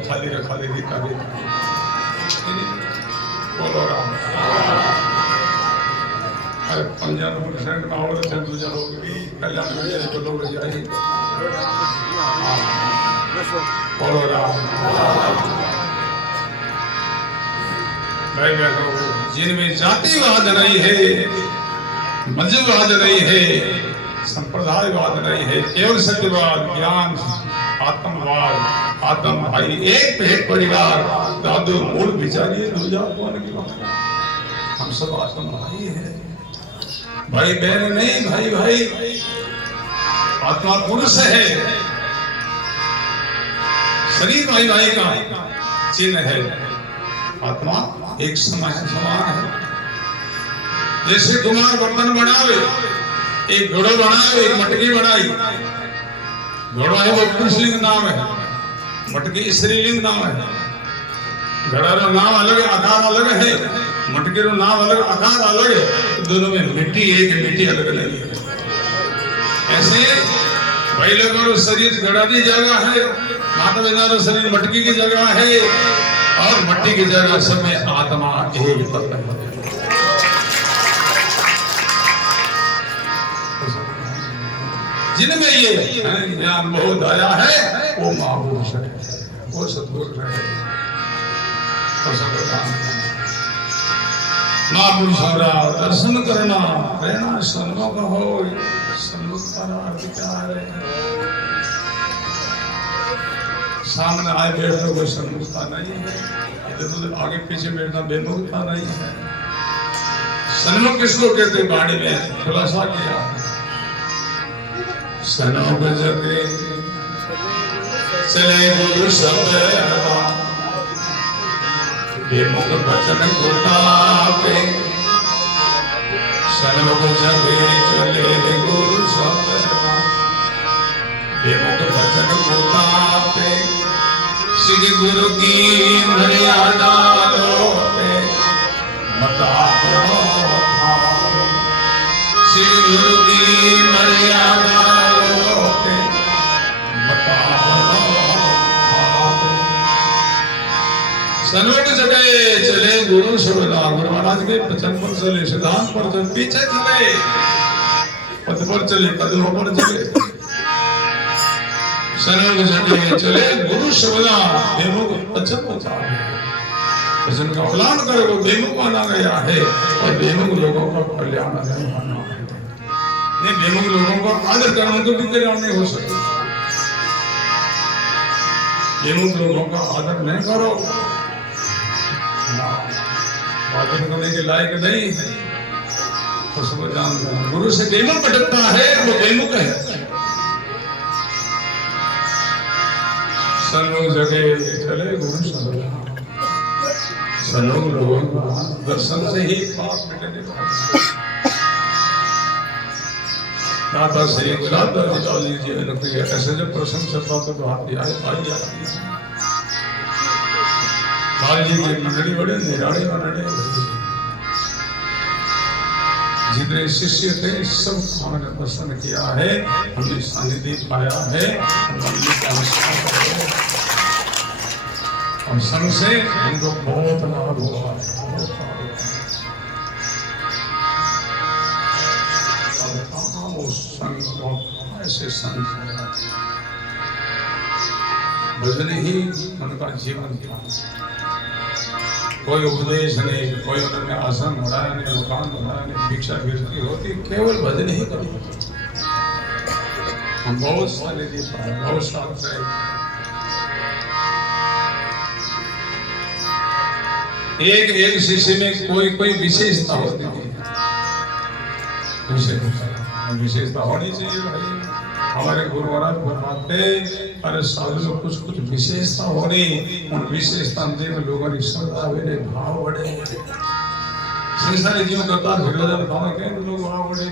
खाली गीता भी बोलो राम। 95% में और से दूसरा लोग भी कल्याण में जो लोग जाए बोलो राम। भाई बहनों, जिनमें जातिवाद नहीं है, मजहबवाद नहीं है, संप्रदायवाद नहीं है, केवल सत्यवाद, ज्ञान, आत्मवाद, आत्म भाई, एक पेट परिवार, दादू मूल विचारिए दूजा कौन की बात। हम सब आत्म भाई है, भाई बहन नहीं, भाई भाई। आत्मा पुरुष है, शरीर भाई भाई का चिन्ह है, आत्मा एक समान है। जैसे कुमार बर्तन बनावे, एक घोड़ो बनावे, एक मटकी बनाई। घोड़ो है वो पुरुषलिंग नाम है, मटकी स्त्रीलिंग नाम है। घड़ा रो नाम अलग है, आकार अलग है, मटकी रो नाम अलग, आकार अलग है। दोनों में मिट्टी एक है, मिट्टी अलग अलग है। ऐसे भाई लोगों रो शरीर घड़ा की जगह है, माता पिता रो शरीर मटकी की जगह है, और मट्टी की जगह सब में आत्मा एक तत्व है। जिनमें ये ज्ञान बहुत आया है वो महापुरुष है, वो सद्गुरु है। महापुरुष दर्शन करना, प्रेरणा सन्मुख हो। सन्मुख का अर्थ क्या है? सामने आए बैठने को सन्मुखता नहीं है, इधर उधर आगे पीछे बैठना बेमुखता नहीं है। सन्मुख किसको कहते? बाणी में खुलासा किया, सन्मुख जगे चले गुरु शब्द, बेमुख वचन घुटावे। सन्मुख जगे चले गुरु शब्द, बेमुख वचन घुटावे। श्री गुरु की मर्यादा लोपे, मता श्री गुरु की मर्यादा लोपे, मता। सन्मुख जगे चले गुरु शब्दा। गुरु महाराज के वचन पर चले, सिद्धांत पर चले, पीछे चले, पद पर चले, कदमों पर चले। सन्मुख जगे चले गुरु शब्दा, बेमुख वचन उचारे। वचन का पालन करे वो बेमुख माना गया है, और बेमुख लोगों का कल्याण नहीं माना है। नहीं, बेमुख लोगों का आदर करने को भी कल्याण नहीं हो सकता। बेमुख लोगों का आदर नहीं करो, आदर करने के लायक नहीं है, तो सब जानते हैं। गुरु से बेमुख भटकता है वो बेमुख है। सन्मुख जगे चले गुरु शब्दा। सन्मुख लोगों का दर्शन से ही पाप मिटने वाला। दादा श्री दादा जी लीजिए, ऐसे जब प्रसन्न चलता तो हाथ दिया आइए। बाल जी की मंडली बड़े निराड़े वाले, जितने शिष्य थे सब हमने दर्शन किया है, हमने सानिध्य पाया है, और संग से हमको बहुत लाभ हुआ है। ऐसे संग भजन ही उनका जीवन था। कोई उपदेश नहीं, कोई उन्होंने आसन बढ़ाया नहीं, मकान बढ़ाया नहीं, भिक्षा गिरती होती, केवल भजन ही करी। हम बहुत सारे जी पाए, बहुत साल से एक एक शिष्य में कोई कोई विशेषता होती है। विशेषता होनी चाहिए भाई। हमारे गुरु महाराज फरमाते, अरे साधु में कुछ कुछ विशेषता हो रही, उन विशेषता में लोगों की श्रद्धा बढ़े, भाव बढ़े। संसारी जीवन करता भगवान भाव के लोग भाव बढ़े,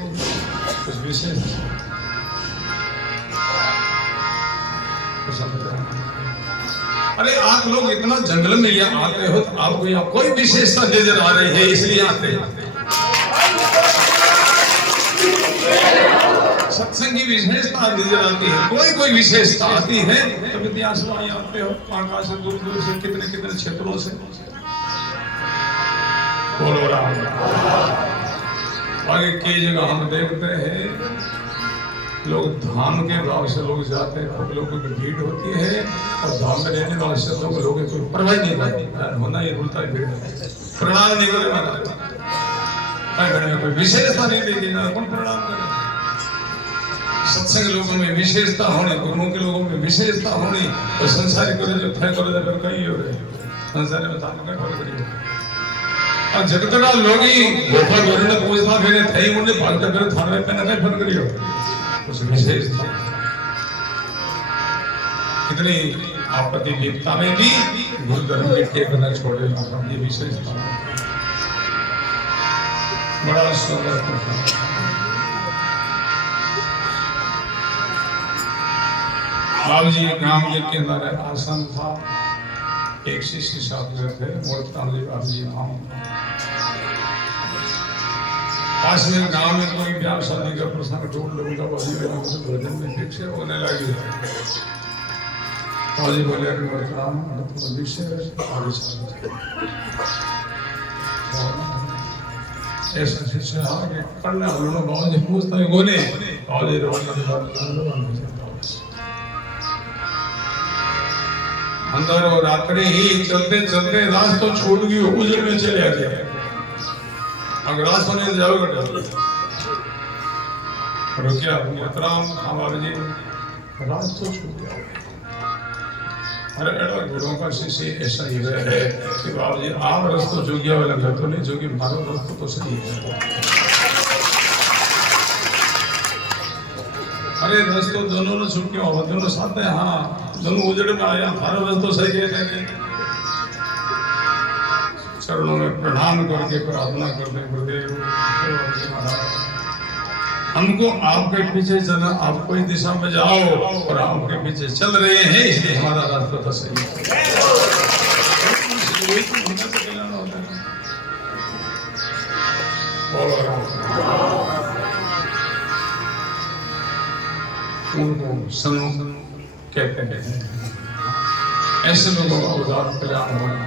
कुछ विशेष। अरे आप लोग इतना जंगल में यहाँ आते हो, तो आपको यहाँ कोई विशेषता नजर आ रही है, इसलिए आते हैं। सत्संग की विशेषता नजर आती है, कोई कोई विशेषता आती है, तो इतिहास में आते हो, आकाश से दूर दूर से, कितने कितने क्षेत्रों से। बोलो राम। आगे कई जगह हम देखते हैं लोग धाम के भाव से लोग जाते हैं, खूब लोगों की भीड़ होती है, और धाम में रहने वाले सब लोग कोई परवाह नहीं करती, होना ही उल्टा ही भीड़ प्रणाम नहीं करे वाला, कोई विशेषता नहीं देखी ना, कौन प्रणाम करे। सत्संग लोगों में विशेषता होनी, गुरुओं के लोगों में विशेषता होनी, और संसारी करे जो थे करे जब कहीं हो रहे संसार में तान का कर करियो। और जगत का लोगी गोपाल वर्ण पूछता फिर थे मुंडे भागता फिर थाने पे ना फन करियो उस विशेषता कितनी आपत्ति विपता में भी गुरु धर्म के बना छोड़े ना ये विशेषता बड़ा सुंदर प्रश्न। बाबू जी गांव के किनारे आश्रम था, एक शिष्य छात्र थे मोरताली बाबू जी नाम। पास में गांव में कोई ब्याह शादी का प्रसंग ढूंढ लूंगा बाबू जी भोजन में ठीक से होने लगी। बाबू जी बोले मोरताम ऐसा शिष्य हाँ कि करना बाबू जी पूछता है गोने बाबू जी रोने अंदर और रात्रि ही चलते चलते रास्ता छूट गई उजड़ में चले गया। अगर रास्ता नहीं जाओगे रुकिया मोहतराम हमारे जी रास्ता छूट गया। अरे एड़ा गुरुओं का शिष्य ऐसा ही है कि बाबू जी आप रास्ता जो गया वाला घर तो नहीं जो कि मारो रास्ता तो सही है। अरे रास्ता दोनों ने छूट गया दोनों साथ है हाँ दोनों उजड़ में आया हमारा रास्ता सही है। चरणों में प्रणाम करके प्रार्थना करने गुरुदेव हमको आपके पीछे चलना, आप कोई दिशा में जाओ और आपके पीछे चल रहे हैं इसलिए हमारा रास्ता तो सही है। उनको सन्मुख कहते हैं। ऐसे लोगों का उदार कल्याण होना।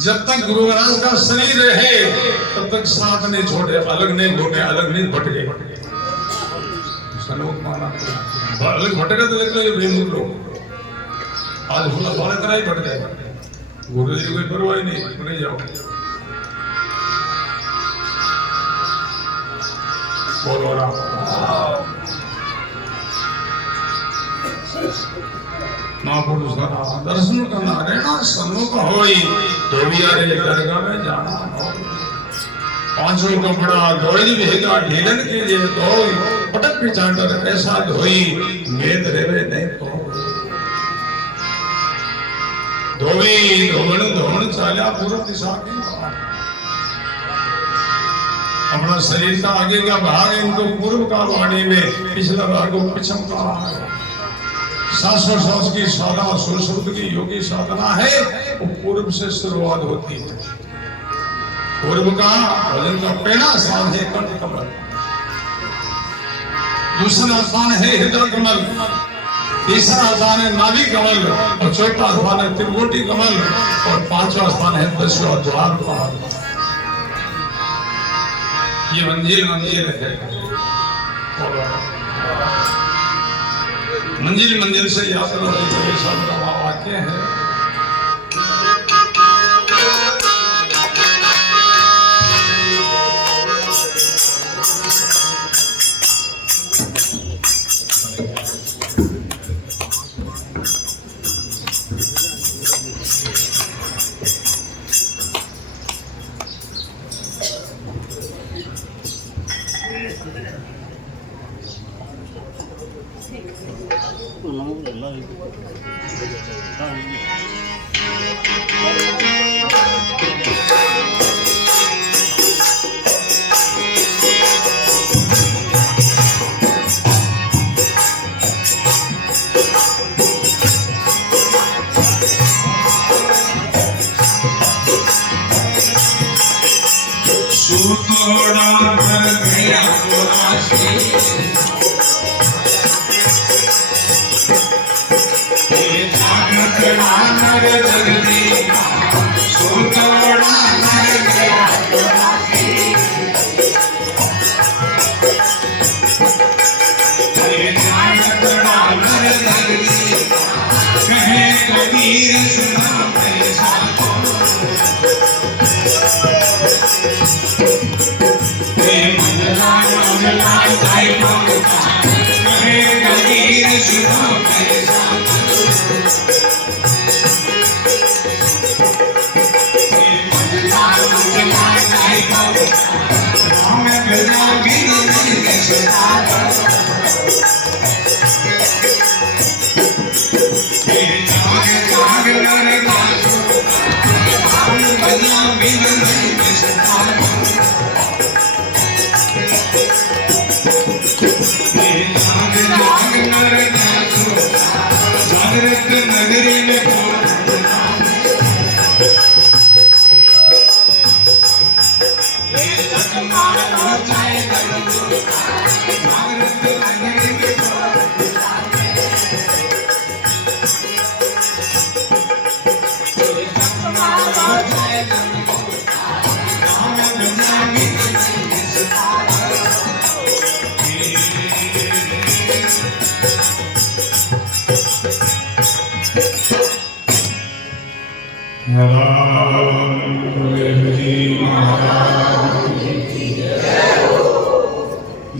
जब तक गुरु महाराज का शरीर है तब तक साथ नहीं छोड़े, अलग नहीं घूमे, अलग नहीं भटके। सन्मुख माना अलग भटके तो देख लो ये बेमुख लोग आज भूला बाले तरह ही भट जाए। गुरु जी कोई परवाह नहीं जाओ बोलो राम महापुरुष दर्शन करना रहना सन्मुख होई धोबिया रे दरगाह में जाना पांचों कपड़ा धोई भेगा ढीलन के जे धोई पटक पिचांडर ऐसा धोई मेद रेवे नहीं तो धोई धोवन चाल्या पूर्व दिशा की अपना शरीर का आगे का भाग इनको पूर्व का वाणी में पिछला भाग को पश्चिम का श्वास की साधना सुरसुर्त की योगी साधना है वो पूर्व से शुरुआत होती है। पूर्व का भजन का पहला स्थान है कंठ कमल, दूसरा स्थान है हृदय कमल, तीसरा स्थान है नाभि कमल और चौथा स्थान है त्रिकोटि कमल और पांचवा स्थान है दशाध्यात्म कमल। ये मंजिल है मंजिल से यात्रा का वाक्य है। वीर सुनो कैसा नगरी में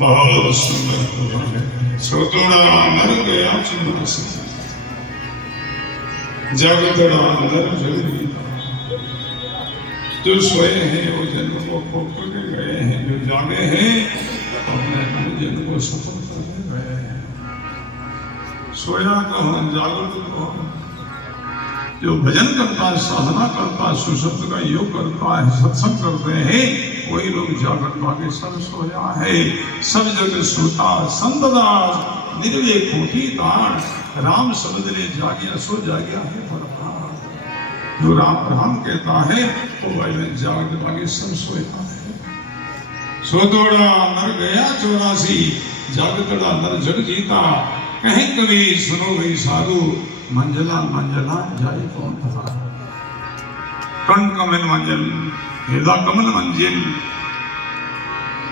बहुत सुंदर है। सोतोड़ा नर गया चुना से जगतड़ा नर जगरी जो सोए हैं वो जन्म को खो के गए हैं, जो जागे हैं अपने जन्म को सफल करके गए हैं। सोया कहाँ जागृत कहाँ, जो भजन करता है, साधना करता है, सुशब्द का योग करता है, सत्संग करते हैं, वही लोग जागृत भागे सब सोया है। सब जग सोता संतदास निर्विवेक होती ताण, राम शब्द ने जागिया सो जागिया है परमार। जो राम राम कहता है तो वही जागृत भागे सब सोया है। सोतोड़ा नर गया 84, जागतड़ा नर जग जीता। कहीं कभी सुनो गई साधु, मंजला मंजला जाए कौन था। कंठ कमल मंजिल, हृदय कमल मंजिल,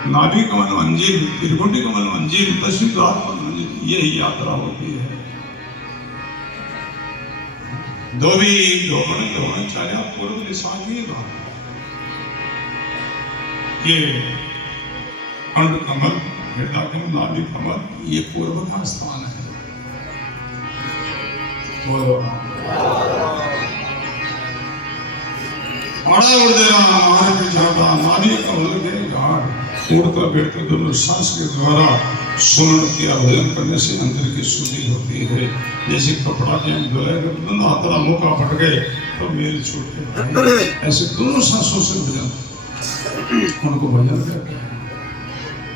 नाभि कमल मंजिल, त्रिकुटी कमल मंजिल, दशमी द्वार कमल मंजिल, यही यात्रा होती है। धोबी धोबन द्रोणाचार्य पूर्व दिशा की बात। ये कंठ कमल, हृदय कमल, नाभि कमल, ये पूर्व का स्थान है। नाभि कमल के गाढ़ उड़ता बैठकर दोनों सांस के द्वारा सुमन किया भजन करने से अंदर की शुद्धि होती है। जैसे कपड़ा धुलाएगा दोनों हाथों मुंह का फट गए तो मेल छूट के, ऐसे दोनों सांसों से भजन उनको भजन कहते हैं।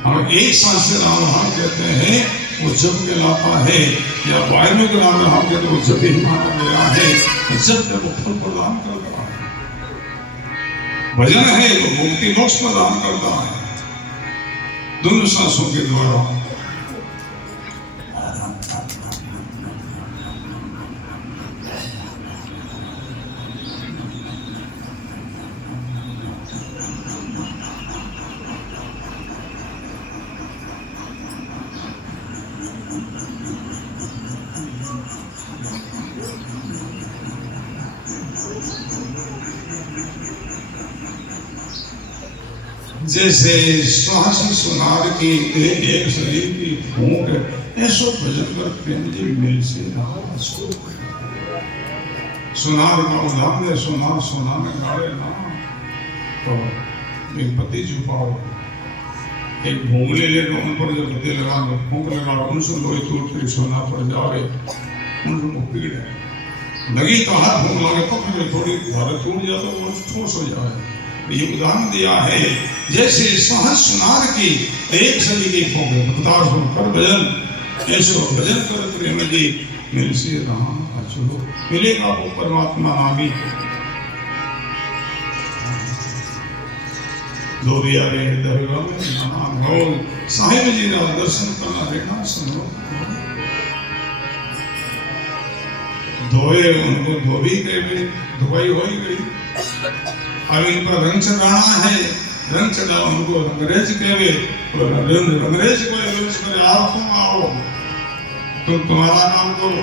हम एक सांस से राम राम कहते हैं, वो जब कहलाता है, या वायु के नाम में हम कहते हैं वो जब ही माना गया है। जब जब फल प्रदान करता है, भजन है वो मुक्ति मोक्ष प्रदान करता है दोनों सांसों के द्वारा। जैसे सुहासी सुनार की एक शरीर की फूंक, ऐसो भजन कर प्रेम जी मिल से सुनार का उदाहरण है। सुनार सोना में गाड़े ना तो एक पति छुपाओ, एक भूंगले लेकर उन पर जब पति लगा फूंक लगा, उनसे लोही टूट कर सोना पर जावे, उनको पीड़ है लगी तो हाथ भूंग लगे पकड़ में थोड़ी भारत टूट जाता वो ठोस हो जाए। ये उदाहरण दिया है जैसे सहज सुनार की एक सदी की भक्तार कर भजन, ऐसे भजन कर प्रेम जी मिल से राम अचलो मिलेगा वो परमात्मा नामी। धोबिया रे दरगाह में नाम हो साहिब जी का दर्शन करना रहना सुनो। धोए उनको धोबी के भी धोई हो गई। अब इनका रंग चढ़ाना है, रंग चढ़ा उनको अंग्रेज कहे, अंग्रेज को अंग्रेज करे आप तुम आओ, तुम तुम्हारा काम करो।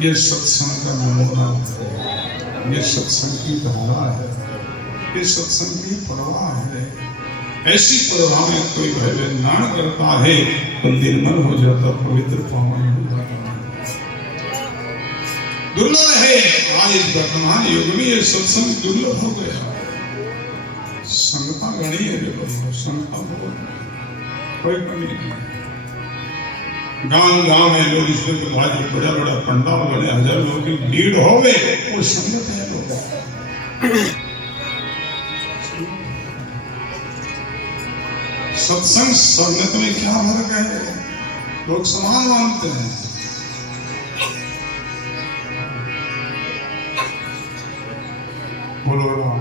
ये सत्संग का नमूना है, ये सत्संग की धारा है, ये सत्संग की प्रवाह है। ऐसी प्रवाह में कोई भय नाण करता है तो निर्मल हो जाता, पवित्र पावन हो जाता। दुर्लभ है। आज इस वर्तमान युग में ये सत्संग दुर्लभ हो गया। संगता गणी है, देखो संगता बहुत, कोई कमी नहीं। गांव में लोग इसमें तो आज बड़ा बड़ा पंडाल बने, 1000 लोगों की भीड़ हो गए, वो संगत है लोग। सत्संग संगत में क्या फर्क है? लोग समान मानते हैं। बोलो राम।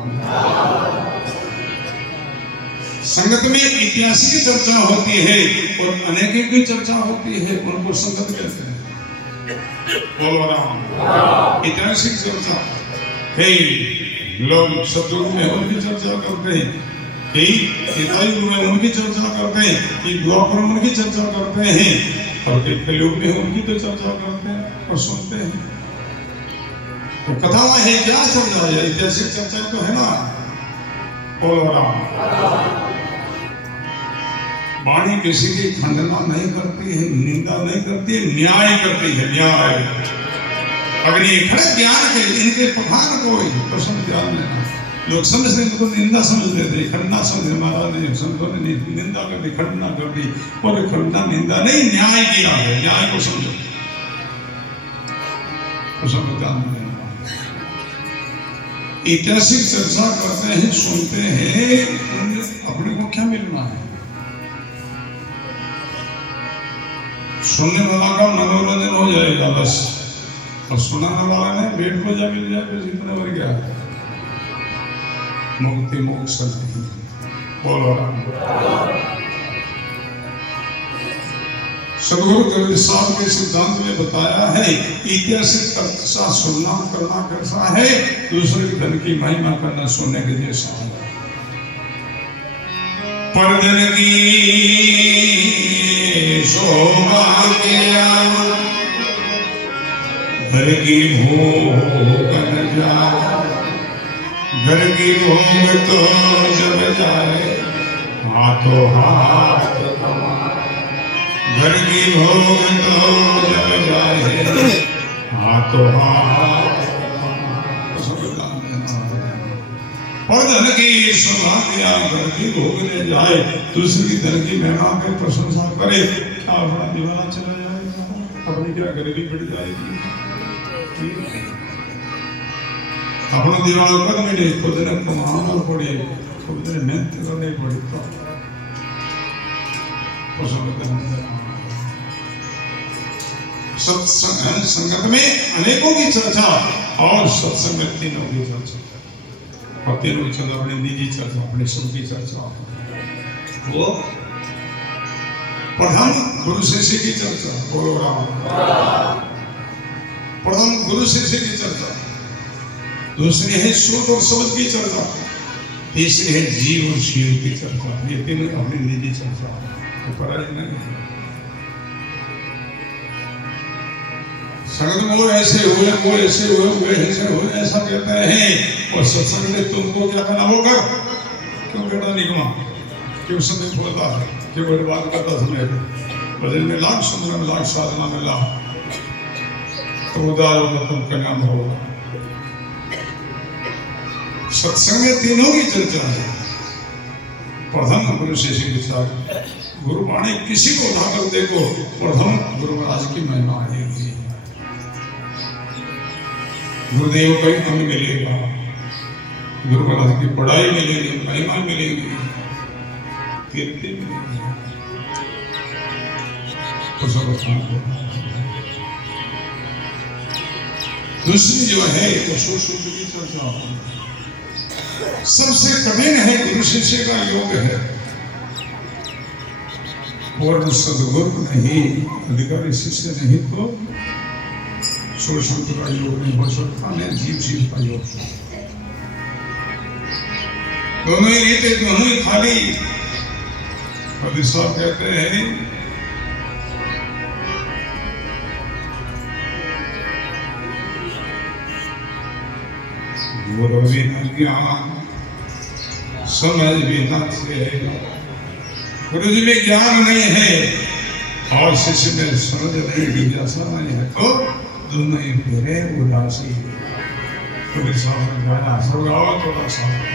संगत में इतिहास की चर्चा होती है और अनेकों की चर्चा होती है, उनको संगत कहते हैं। बोलो राम। ऐतिहासिक चर्चा है, लोग सतयुग में उनकी चर्चा करते हैं, त्रेतायुग में उनकी चर्चा करते हैं, द्वापर में उनकी चर्चा करते हैं, और कलयुग में उनकी तो चर्चा करते हैं और सुनते हैं। तो कथा है, क्या चर्चा है? ऐतिहासिक चर्चा तो है ना। बोलो राम। वाणी किसी की खंडना नहीं करती है, निंदा नहीं करती है, न्याय करती है। न्याय अग्नि खड़े ज्ञान के इनके प्रधान को प्रश्न ज्ञान लेना। लोग समझते इनको निंदा समझ लेते, खंडना समझ। महाराज ने संतों ने निंदा कर दी, खंडना कर दी, और खंडना निंदा नहीं, न्याय किया है। न्याय को समझो, प्रश्न ज्ञान लेना। ऐतिहासिक चर्चा करते हैं, सुनते हैं, अपने को क्या मिलना है? सुनने वाला का मनोरंजन हो जाएगा बस, और सुनाने वाला ने पेट को जा मिल जाए बस, इतना भर गया। मुक्ति मोक्ष नहीं। बोलो सदगुरु कबीर साहब के सिद्धांत में बताया है, ऐतिहासिक चर्चा सुनना करना कैसा है? दूसरे के धन की महिमा करना सोने के जैसा है। परधन की शोभा किया, घर की भोग न जाए। घर की भोग तो जब जाए, हाथों हाथ कमाए। घर की भोग तो जब जाए, हाथों हाथ परधन की शोभा किया, घर की भोग ले जाए। दूसरी की धन की महिमा की प्रशंसा करे, क्या अपना दीवाना चला जाएगा? अपनी क्या गरीबी बढ़ जाएगी? अपना दीवाना कर मिले, खुद ने कमाना पड़े, खुद ने मेहनत करनी पड़ी, तो सत्संग संगत में अनेकों की चर्चा, और सत्संग में तीनों की चर्चा। और तीनों की चर्चा अपनी निजी चर्चा, अपने सब की चर्चा। वो प्रधान गुरु शिष्य की चर्चा। बोलो राम। प्रधान गुरु शिष्य की चर्चा, दूसरी है श्रुत और शब्द की चर्चा, तीसरी है जीव और शिव की चर्चा। ये तीनों अपनी निजी चर्चा, पराई नहीं। संगत में वो ऐसे हुए, वो ऐसे हुए, वो ऐसे हुए, ऐसा कहते हैं। और सत्संग में तुमको क्या करना, वो कर। क्यों बेटा निकमा, क्यों समय बोलता है, क्यों बड़ी बात करता समय, भजन में लाख, सुमरन में लाख, साधना में लाख, तो उदार होगा तुम कल्याण होगा। सत्संग में तीनों की चर्चा है। प्रथम गुरु शिष्य की चर्चा, गुरुवाणी किसी को उठाकर देखो, प्रथम गुरु महाराज की महिमा आएगी। गुरुदेव का ही अंग मिलेगा, गुरु महाराज की पढ़ाई मिलेगी, महिमा मिलेगी, कीर्ति मिलेगी। तो सब दूसरी जो है वो सुश्रुत की चर्चा। सबसे कठिन है गुरु शिष्य का योग है, और सदगुरु नहीं, अधिकारी शिष्य नहीं तो संत का योग नहीं हो सकता, नहीं जीव शिव का योग। दोनों ही रहते, दोनों ही खाली। कबीर साहब कहते हैं, गुरु बिना ज्ञान समझ बिना चलेगा। गुरु जी में ज्ञान नहीं है और शिष्य में समझ नहीं, जिज्ञासा नहीं है, तो दोनों ही फेरे उदासी पुलिस वाले गाना सब गाओ थोड़ा सा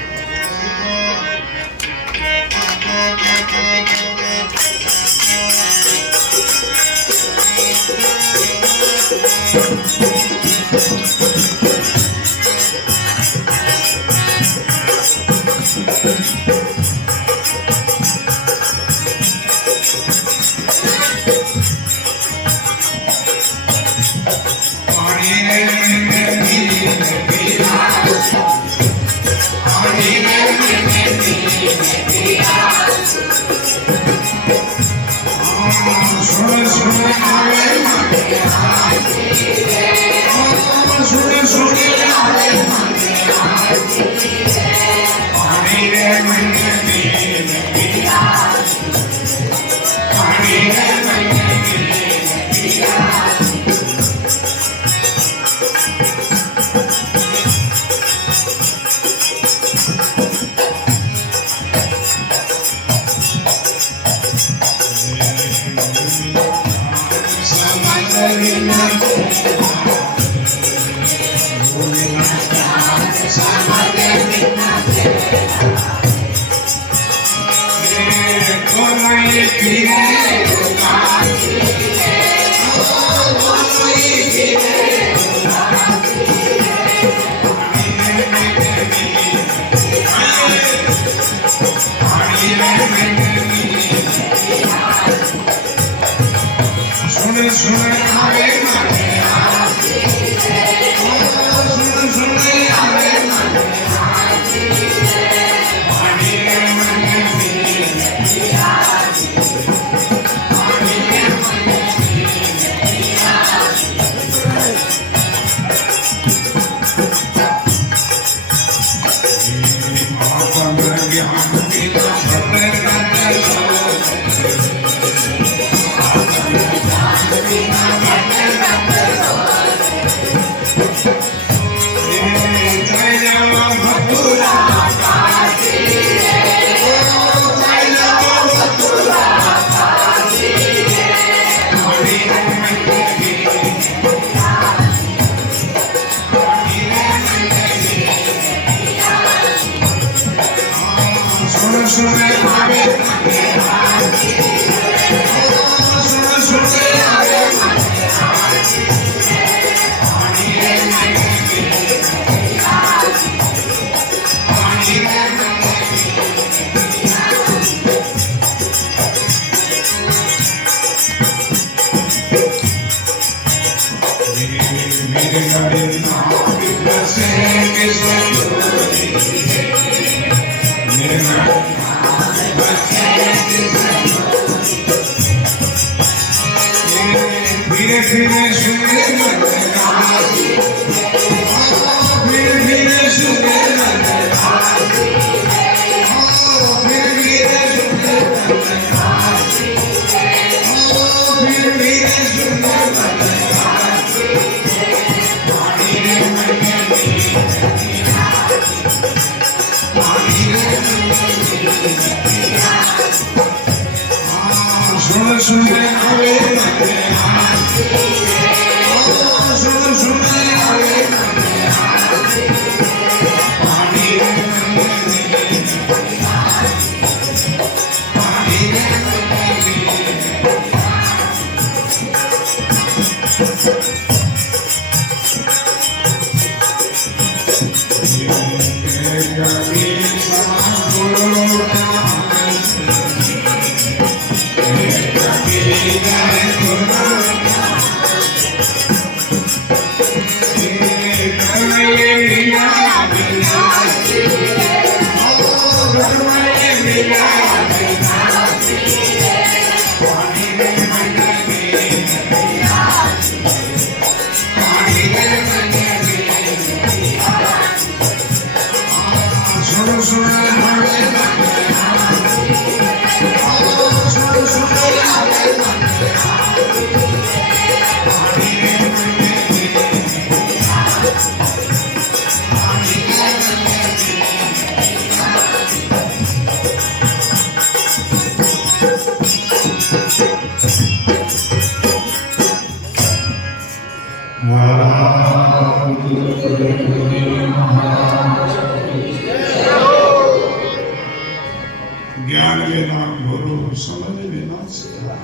ज्ञान लेना गुरु समझ लेना सिखा।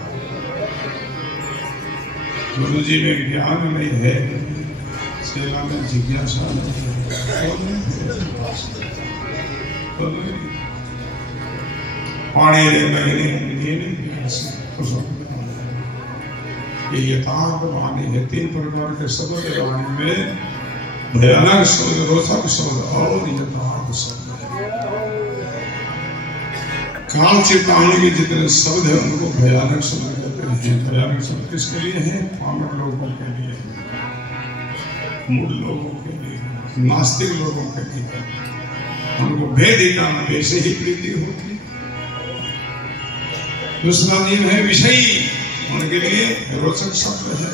गुरु जी में ज्ञान नहीं है, सेवा में जिज्ञासा नहीं है, पानी ये यथार्थ वाणी है। 3 प्रकार के शब्द वाणी में भयानक शब्द, रोचक शब्द और यथार्थ शब्द है। काल चेतावनी के जितने शब्द है उनको भयानक शब्द कहते हैं। भयानक शब्द किसके लिए है? पामर लोगों के लिए, मूल लोगों के लिए, नास्तिक लोगों के लिए। उनको भेद ही का वैसे ही प्रीति होती। दूसरा नियम है विषयी, उनके लिए रोचक शब्द है।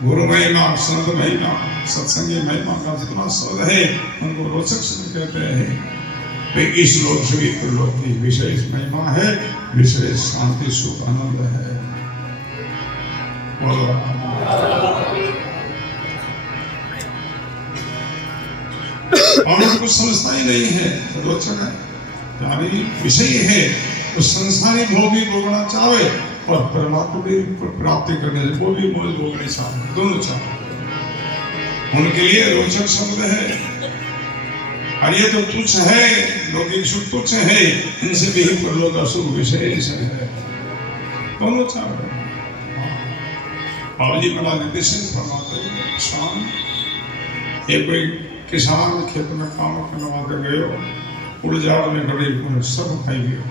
गुरु महिमा, संत महिमा, सत्संगी महिमा का जितना शब्द है उनको रोचक शब्द कहते हैं। इस लोक से भी लोक की विशेष महिमा है, विशेष शांति सुख आनंद है। और कुछ समझता ही नहीं है, रोचक है यानी विषय है। तो संसारी भोगी भोगना चाहे और परमात्मा की प्राप्ति करने से वो भी मौज भोगनी चाहे, दोनों चाहे। उनके लिए रोचक शब्द है। और ये तो तुच्छ है, लौकिक सुख तुच्छ है, इनसे भी परलोक का सुख विशेष है। दोनों चाहे। बाबा जी बड़ा निर्देशन फरमाते हैं, शाम एक कोई किसान खेत में काम करवाते गए, उड़जाड़ में गड़े सब खाई गए।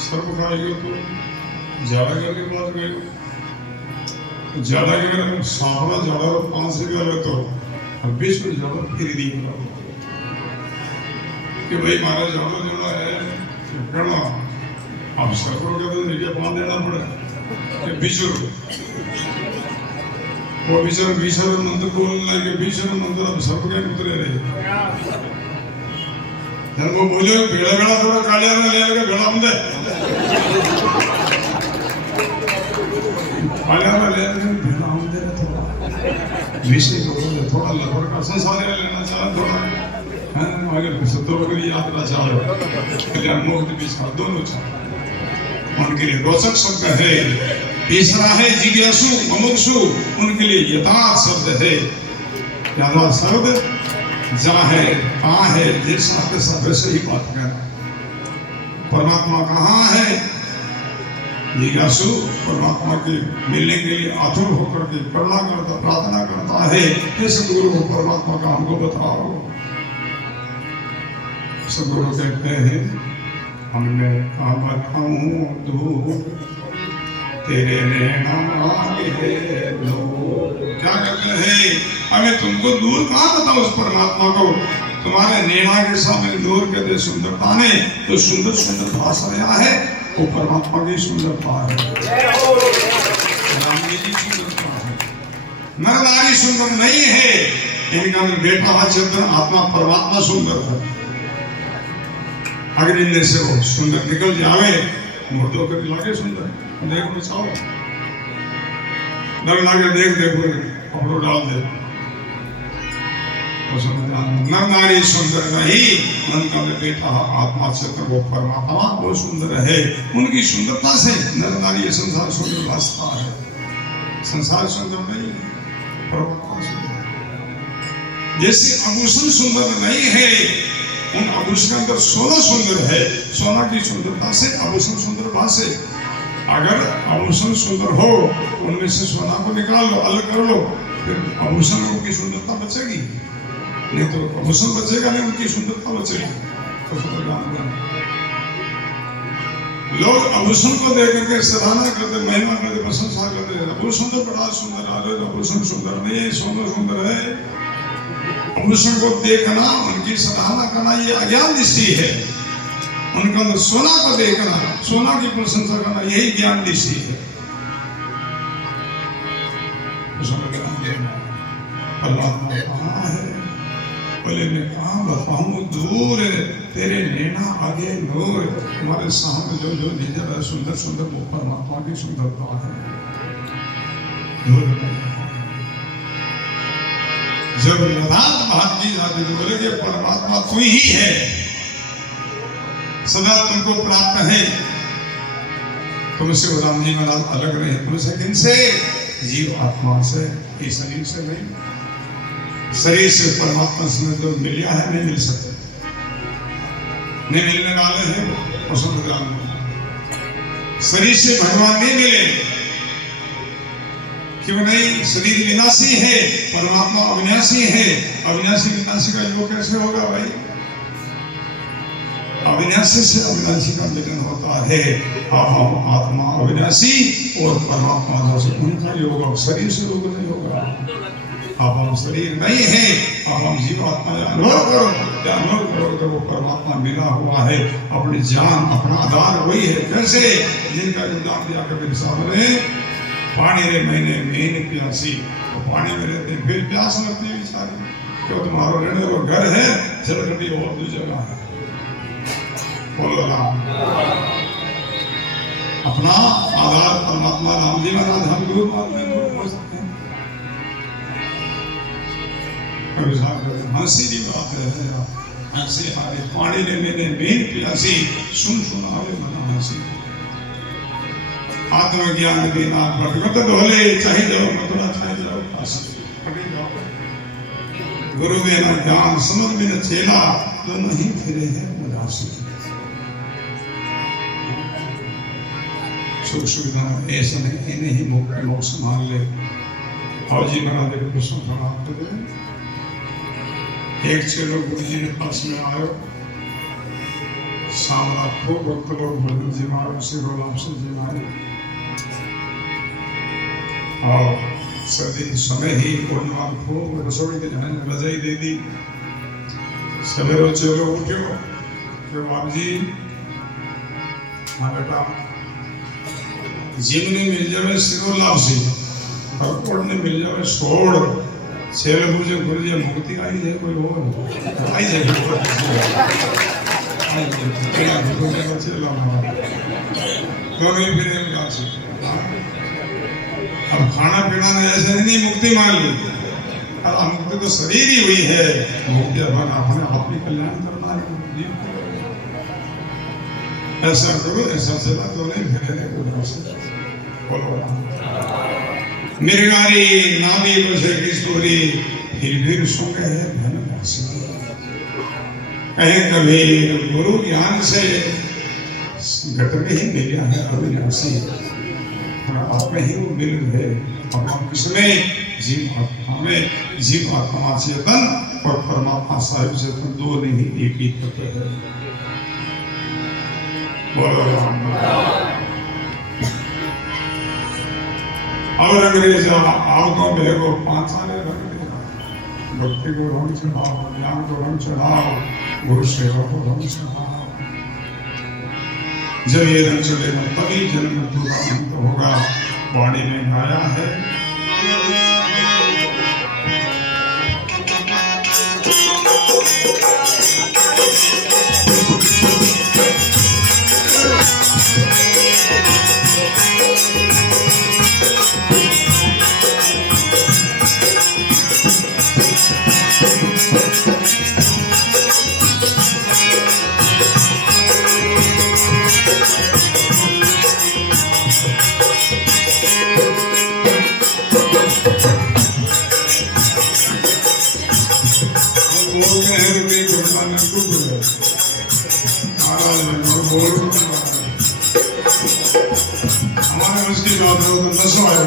सब खाएंगे तो ज्यादा करके पास गए, ज्यादा के सावरा ज्यादा 5 से गए तो बीच में ज्यादा फिर दी कि भाई हमारा ज्यादा ज्यादा है करना। अब सर्वर के तो नीचे बांध देना पड़े बिचर वो बिचर बिचर मंत्र बोलने लगे। बिचर मंत्र अब सर्व के उतरे रहे। जब वो बोले भेड़ा भेड़ा थोड़ा कालिया में ले आके भेड़ा बंदे कालिया में ले आके भेड़ा बंदे थोड़ा विषय को थोड़ा लगभग का संसार लेना चाहे, थोड़ा आगे सत्तों की यात्रा चाहे, कल्याण मोक्ष विचार दोनों चाहे। उनके लिए रोचक शब्द है। तीसरा है जिज्ञासु मुमुक्षु, उनके लिए यथार्थ शब्द है। यथार्थ शब्द जहाँ है कहाँ है, जैसा कैसा वैसे ही बात करना। परमात्मा कहाँ है? जिज्ञासु परमात्मा के मिलने के लिए आतुर होकर के करना करता, प्रार्थना करता है। सदगुरु को परमात्मा का हमको बताओ। सदगुरु कहते हैं, हमने कहा बताऊं दूर तेरे नैना आगे दूर। क्या कहते हैं? हमें तुमको दूर कहाँ बताओ उस परमात्मा को? तुम्हारे नैना के सामने दूर कहते सुंदरता ने तो सुंदर सुंदर भाषा आया है, वो परमात्मा की सुंदरता है। राम जी की सुंदरता है। नर नारी सुंदर नहीं है, इनका बेटा चेतन आत्मा परमात्मा सुंदर है। अगर इनमें से वो सुंदर निकल जावे, मुर्दों के लागे सुंदर देखो चाहो, नर लागे देख देखो कपड़ों डाल दे। नर नारी सुंदर नहीं, उनका बेटा आत्मा चेतन वो परमात्मा वो सुंदर है। उनकी सुंदरता से नर नारी ये संसार सुंदर भासता है। संसार सुंदर नहीं, परमात्मा सुंदर। जैसे आभूषण सुंदर नहीं है, उन आभूषण के अंदर सोना सुंदर है। सोना की सुंदरता से आभूषण सुंदर भासे। अगर आभूषण सुंदर हो, उनमें से सोना को निकाल लो, अलग कर लो, फिर आभूषण की सुंदरता बचेगी। नहीं तो आभूषण बचेगा नहीं, उनकी सुंदरता बचेगी। लोग आभूषण को देख करके सराहना करते, महिमा करते, प्रशंसा करते। आभूषण तो बड़ा सुंदर आ रहे, आभूषण सुंदर नहीं है, सोना सुंदर है। आभूषण को देखना, उनकी सराहना करना, ये अज्ञान दृष्टि है। उनका अंदर सोना को देखना, सोना की प्रशंसा करना, यही ज्ञान दृष्टि है। परमात्मा कहाँ है? बोले मैं कहाँ बताऊं, दूर है तेरे नैना आगे नूर। तुम्हारे सामने जो जो नजर है सुंदर सुंदर, वो परमात्मा की सुंदरता है। दूर जब यथार्थ बात की जाती तो बोले कि परमात्मा तू ही है, सदा तुमको प्राप्त है, तुमसे राम जी महाराज अलग नहीं है। तुमसे किनसे? जीव आत्मा से, ये शरीर से नहीं। शरीर से परमात्मा से जो मिलिया है नहीं मिल सकते, नहीं मिलने वाले हैं वसंत ग्राम में। शरीर से भगवान नहीं मिले, क्यों नहीं? शरीर विनाशी है, परमात्मा अविनाशी है। अविनाशी विनाशी का योग कैसे होगा भाई? अविनाशी से अविनाशी का मिलन होता है। हम आत्मा अविनाशी और परमात्मा से उनका योग शरीर से योग नहीं होगा। अब हम शरीर नहीं है, अब हम जीवात्मा अनुभव करो तो वो परमात्मा मिला हुआ है। अपनी जान अपना आधार वही है। कैसे? जिनका उदाहरण दिया कबीर साहब ने, पानी रे मैंने मेन प्यासी, तो पानी में रहते हैं फिर प्यास लगती है बेचारे, क्यों? तुम्हारा रहने वो घर है, जलगंडी और दूसरी जगह है। बोलो राम। अपना आधार परमात्मा राम जी महाराज, हम गुरु मान सकते हैं। हंसी की बात है, हंसी हारे पानी ने मैंने मेन प्यासी, सुन आवे मना हंसी। आत्मज्ञान बिना भटकत ढोले, चाहे जाओ मथुरा चाहे जाओ काशी। गुरु बिना ज्ञान समझ बिना चेला, दोनों ही फिरे हैं उदासी। सुख सुविधा ऐसा नहीं, इन्हें ही मुक्ति मोक्ष मान ले। और जी महाराज के प्रश्न समाप्त हो गए। एक चेलो गुरु जी के पास में आयो, सामना खूब भक्त लोग भजन जी मारे, श्री गुलाब सिंह जी मारे, और सर्दी समय ही पूर्णिमा खूब रसोई के जहाँ रजाई दे दी। सवेरे चलो उठो कि बाप जी, हाँ बेटा, जिम ने मिल जावे सिरो लाभ से, भरकोट ने मिल जावे सोड़, छेल बुझे गुरु जी मुक्ति आई जाए, कोई और आई जाए, क्या गुरु जी का चेला हमारा दोनों ही फिर निकाल सकते। अब खाना पीना ने ऐसे नहीं मुक्ति मान ली, अब मुक्ति तो शरीर ही हुई है। मुक्ति अपन अपने आप ही कल्याण करना है। ऐसा करो, ऐसा चला तो नहीं फिर बोलो मिर्गारी नामी बसे किशोरी, फिर सुखे है धन वासी। कहे कबीर गुरु ज्ञान से घट में ही मिला है अविनाशी, आप में ही वो मिल है। अब हम किसमें? जीव आत्मा में। जीव आत्मा चेतन और परमात्मा साहिब चेतन दो नहीं, एक ही तत्व है। बोलो राम। और अंग्रेज आओ भेगो 5 साल रंग, भक्ति को रंग चढ़ाओ, ज्ञान को रंग चढ़ाओ, गुरु सेवा को रंग चढ़ाओ। जब ये रंग चढ़ेगा तभी जन्म मृत्यु का अंत होगा। वाणी में गाया है, हमारे मुश्किल बात हो तो दसों आए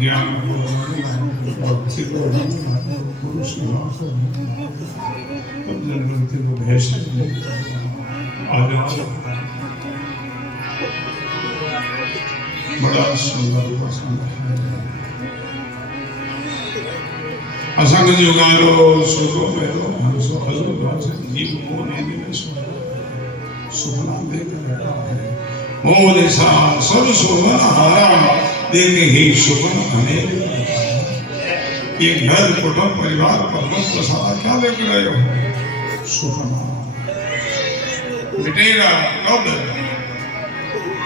ज्ञान भक्ति को पुरुष बड़ा सुंदर असंग जुगालो सुखो मेरो हंसो हजो भाषे जीव को नेमी में सुखना देख रहा है मोह निशा सब सुखन हारा देखे ही सुखन अनेक ये घर कुटुंब परिवार पर्वत प्रसाद क्या देख रहे हो सुखना मिटेगा कब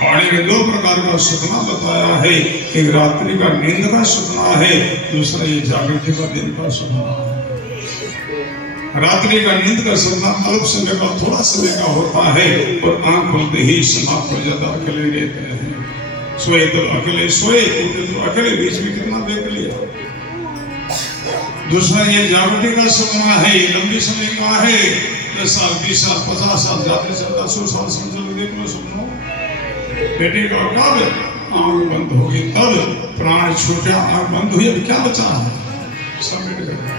पानी में दो प्रकार का सपना बताया है, एक रात्रि का नींद का सपना है, दूसरा ये जागृति का दिन का सपना है। रात्रि का नींद का सपना अल्प समय का थोड़ा समय का होता है और आंख खोलते ही समाप्त हो जाता, अकेले रहते हैं। सोए तो अकेले सोए, तो अकेले बीच में कितना देख लिया। दूसरा ये जागृति का सपना है, लंबी समय का है, 10 साल 20 साल 50 साल जाते चलता 100 साल समझ लो, देख लो सपनों। बेटे का कब आंख बंद होगी तब प्राण छूटे, आंख बंद हुई अब क्या बचा है, सब मिट गया।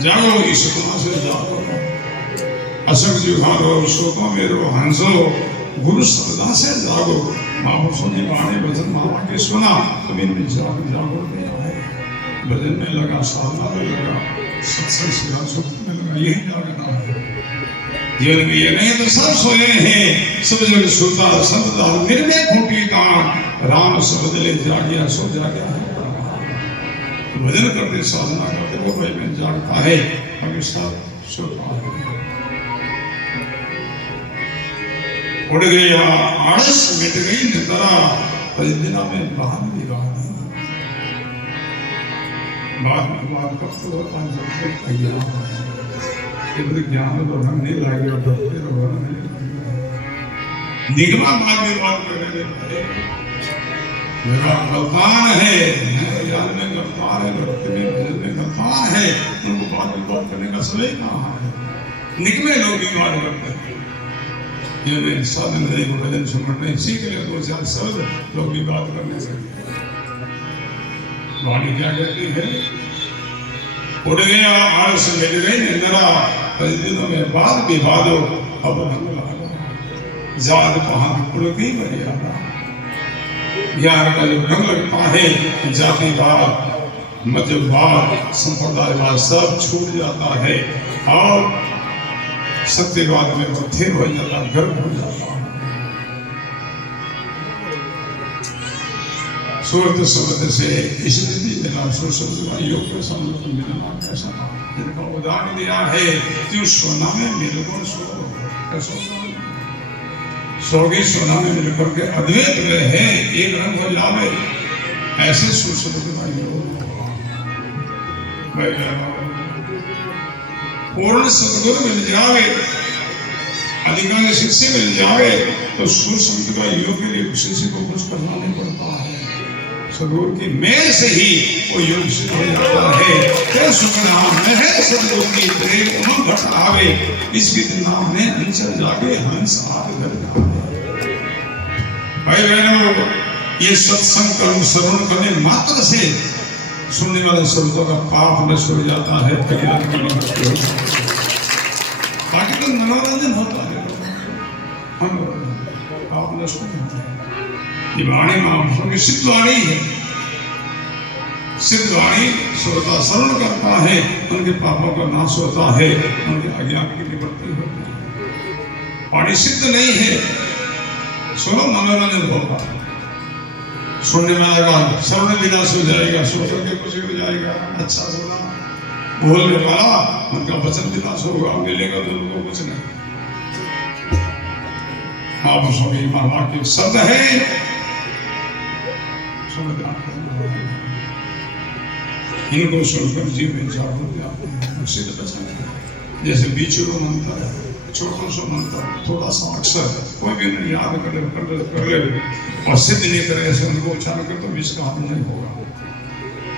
जागो इस सपना से जागो, असंग जुगारो शोको मेरो हंसो, गुरु सदा से जागो। महापुरुषों की वाणी भजन मामा के सुना तो इनमें जागो नहीं आए, भजन में लगा, साधना में लगा, सत्संग सिद्धांत में लगा, यही जागना है। जीवन में ये नहीं तो सब सोए हैं, सब जग सोता संतदा निर्मय खूंटी दान, राम शब्द ले जागिया सो जागया है। भजन करते साधना करते वो भाई में जागता है, बाकी सब सोता है। उड़ गया आलस, मिट गई निद्रा, परिदिना में बाहर निगाह। बाद में बात कब तो होता है जब तक तैयार है, ज्ञान तो नहीं लगे और डरते रहो निगमा बात में बात करने लगते। मेरा गलतान है, ज्ञान में गलतान है, भक्ति में भजन में गलतान है, उनको बात में बात करने का समय कहाँ है। निगमे लोग ही बात करते हैं, ये साधन है को भजन सुनने सीख ले, 2-4 शब्द लोग भी बात करने से वाणी क्या कहती है। उड़ गया आलस, मिट गई निद्रा, दिनों में बाद विवादो अब रंग लागा, जात पहाड़ पुलकी मर्यादा। ज्ञान का जो रंग लगता है, जातिवाद मध्यवाद संप्रदायवाद सब छूट जाता है और सत्यवाद में बथिर हो जाता, गर्व हो जाता है। सूरत शब्द से स्थिति मिला, योग के शब्द को मिलना कैसा, जिनका उदाहरण दिया है क्यों सोना में मिलकर सोगी सोना में मिलकर के अद्वैत में है, एक रंग हो जावे, ऐसे सुशब्द का योग। पूर्ण सदगुरु मिल जावे, अधिकांश शिष्य मिल जावे तो सुशब्द का योग के लिए शिष्य को कुछ करना नहीं पड़ता है, सदगुरु की मेल से ही वो योग सिद्ध हो जाता है। तेरे सुखनाम में है सदगुरु की प्रेम उमंग घट आवे, इस गीत नाम में हंस जागे हंस आग घर जावे। भाई बहनों, ये सत्संग कर्म श्रवण करने मात्र से सुनने वाले श्रोता का पाप नष्ट हो जाता है, बाकी तो मनोरंजन होता है, पाप नष्ट नहीं होता है। ये वाणी महापुरुषों की सिद्ध वाणी है, सिद्ध वाणी श्रोता श्रवण करता है, उनके पापों का नाश होता है, उनके अज्ञान की निवृत्ति होती है। वाणी सिद्ध नहीं है, सुनो मनोरंजन होगा, सुनने में आएगा, श्रवण विनाश हो जाएगा, सोच के कुछ हो जाएगा, अच्छा सुना बोलने वाला उनका वचन विनाश होगा, मिलेगा तो उनको कुछ नहीं। महापुरुषों की महावाक्य शब्द है, इनको सुनकर जीव में जागृति आती है, सिद्ध वचन है। जैसे बीचरो मंत्र है, छोटा सा मंत्र, थोड़ा सा अक्षर, कोई भी नहीं याद कर ले और सिद्ध नहीं करे, ऐसे उनको उच्चारण कर तो बीच का हाथ नहीं होगा।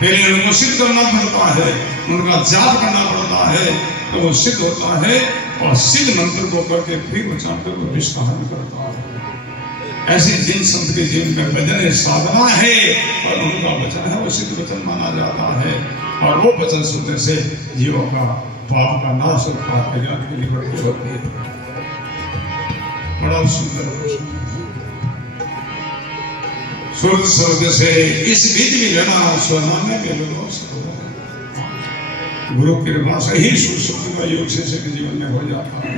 पहले उनको सिद्ध करना पड़ता है, उनका जाप करना पड़ता है, तो वो सिद्ध होता है और सिद्ध मंत्र को करके फिर उच्चारण को विश्व हरण करता है। ऐसी जिन संत के जीवन में भजन है, साधना है और उनका वचन है वो सिद्ध वचन माना जाता है और वो वचन सुनने से जीवों का पाप का नाश और पाप के ज्ञान की निवृत्ति होती है। बड़ा सुंदर प्रश्न। सूर्य स्वर्ग से इस विधि में लेना स्वनामे में लोगों से गुरु कृपा से ही सुशुद्धि का योग से जीवन में हो जाता है।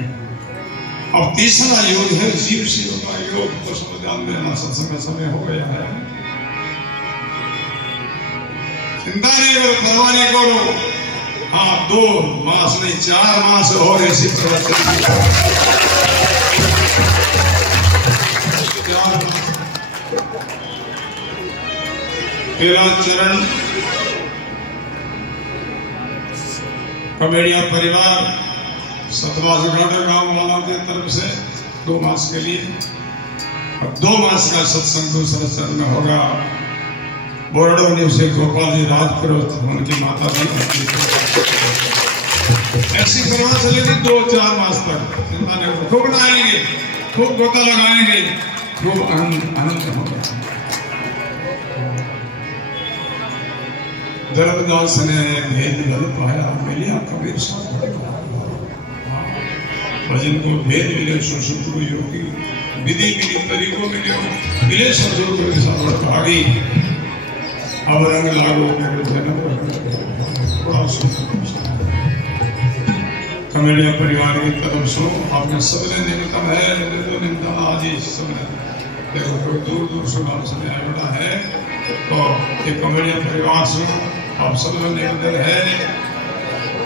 अब तीसरा योग है जीव शिव का योग। तो सब ध्यान देना, सत्संग का समय हो गया है। चिंता नहीं करो, परवाह नहीं करो। हाँ, 2 मास नहीं 4 मास और ऐसी तेरा चरण कमेडिया परिवार सतवास गांव वालों की तरफ से 2 मास के लिए और 2 मास का सत्संग दूसरा चरण में होगा। बोर्डो से गोपाल जी राजपुरोहित उनकी माता भी ऐसी करवा चलेगी 2-4 मास तक। चिंता नहीं, खूब नहाएंगे, खूब गोता लगाएंगे, खूब आनंद होगा। धर्मदास ने भेद बल पाया मिलिया कबीर साहब भजन को भेद मिले सुशुद्ध को योगी विधि मिली तरीकों मिले मिले सदगुरु के साथ भागी अब रंग लागू कमेडिया परिवार की तरफ से आपने सबने निमित्तम है निमित्तम आज सबने देखो कोई दूर दूर से बात सुने आया है तो ये कमेडिया परिवार से आप सब लोग निवेदन है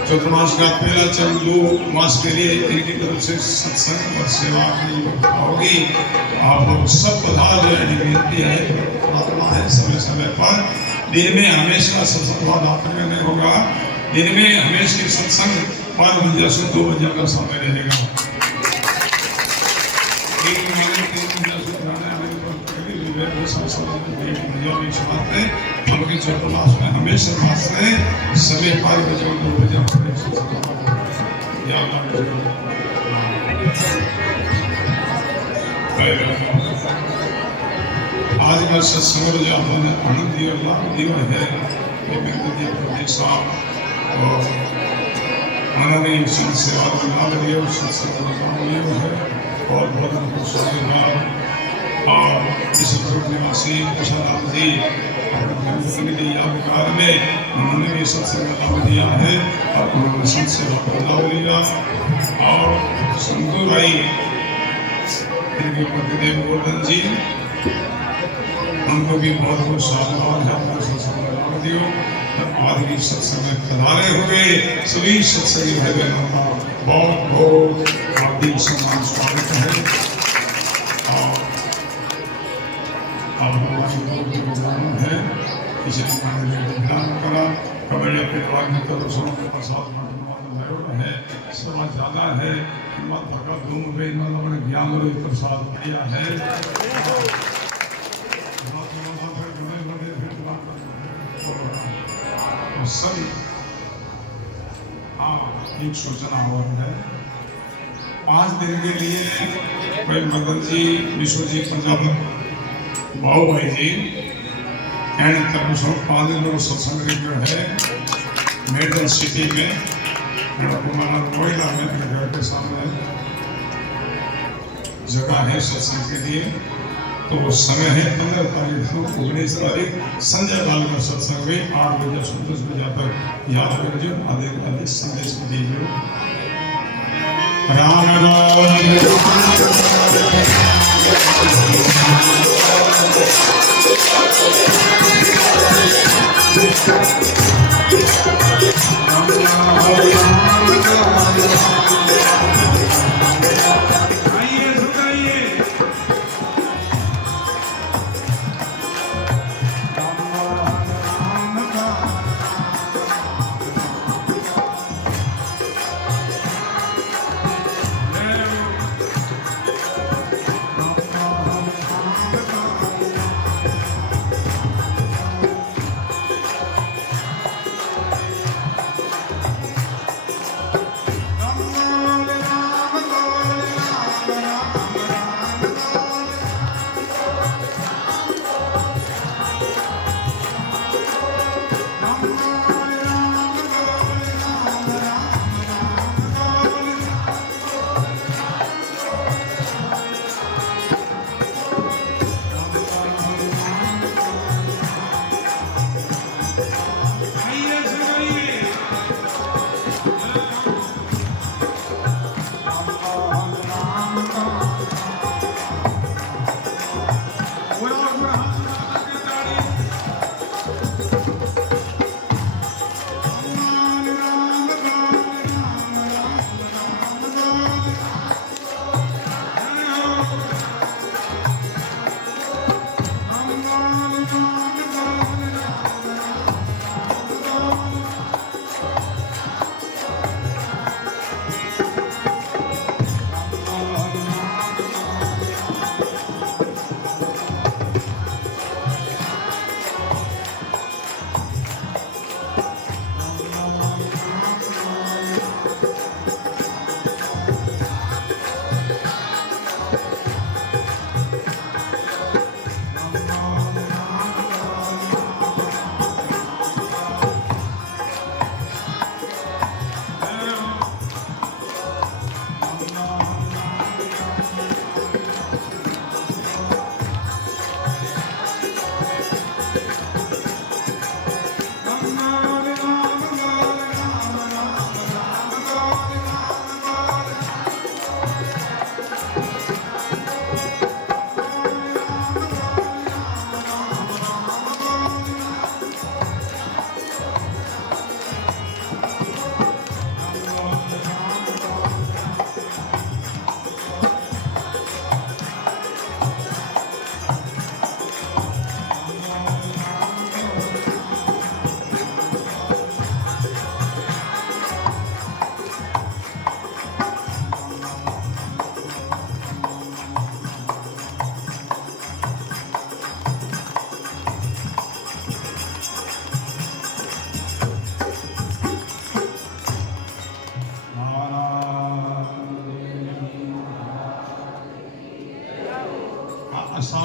चौथा मास का पहला चरण 2 मास के लिए इनकी तरफ से सत्संग और सेवा की होगी। आप लोग सब पधार विनती है, प्रार्थना है समय समय पर दिन में हमेशा सत्संग नहीं होगा। दिन में हमेशा की सत्संग 5 बजे से 2 बजे का समय रहेगा। में हमेशा समय 5 बजे 2 बजे आज का सत्संग जो आपने आनंद दिया लाभ दिया है साहब और माननीय संत सेवा का लाभ दिया है और बहुत और इस निवासी कुशलराम जी यादगार में उन्होंने भी सत्संग का लाभ दिया है और उन्होंने संत सेवा का लाभ लिया और संतू भाई इनके पतिदेव गोवर्धन जी उनको भी बहुत बहुत साधुवाद है। अपना सत्संग का लाभ दियो और आज भी सत्संग में पधारे हुए सभी सत्संगी भाई बहनों का बहुत बहुत हार्दिक सम्मान स्वागत है। है इसे करा कमेडिया परिवार की तरफ से प्रसाद है समाज ज़्यादा है हिम्मत भगत धूम पे अपने ज्ञान और प्रसाद बढ़िया है। सभी हाँ एक सूचना और है 5 दिन के लिए कोई मदन जी विश्व जी पंजाब बाबू भाई जी एंड तरफ 5 दिन में सत्संग जो है मेडल सिटी में कोयला में घर के सामने जगह है सत्संग के लिए। तो समय है 15 तारीख को 19 तारीख संजय लाल का सत्संग भी 8 बजे से 10 बजे तक याद रखिए। आधे संदेश दीजिए। राम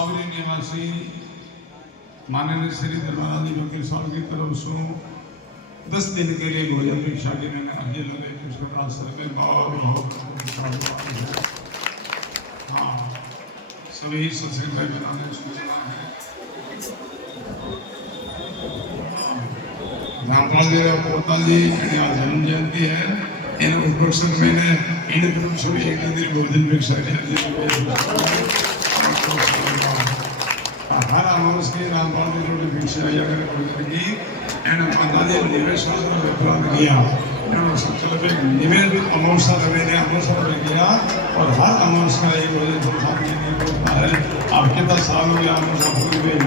सावरी निवासी माननीय श्री धर्माराजी वकील साहब की तरफ से 10 दिन के लिए भोजन भिक्षा के लिए अहिल आश्रम में हाँ सभी सत्संग भाई बनाने सूचना है रामपाल जी और पोता जी आज जन्म जयंती है इन उपलक्ष्य में इन पुरुषों में एक दिन भोजन भिक्षा हर अमावस की रामपाल जी रोटी भिक्षा अगर भोजन की एंड पंजाबी निवेश विप्लव किया निवेश अमावस्या रवेने अमावस्या किया और हर अमावस्या का ये भोजन होता है। अब कितना साल हो गया अमावस्या पूरी हुई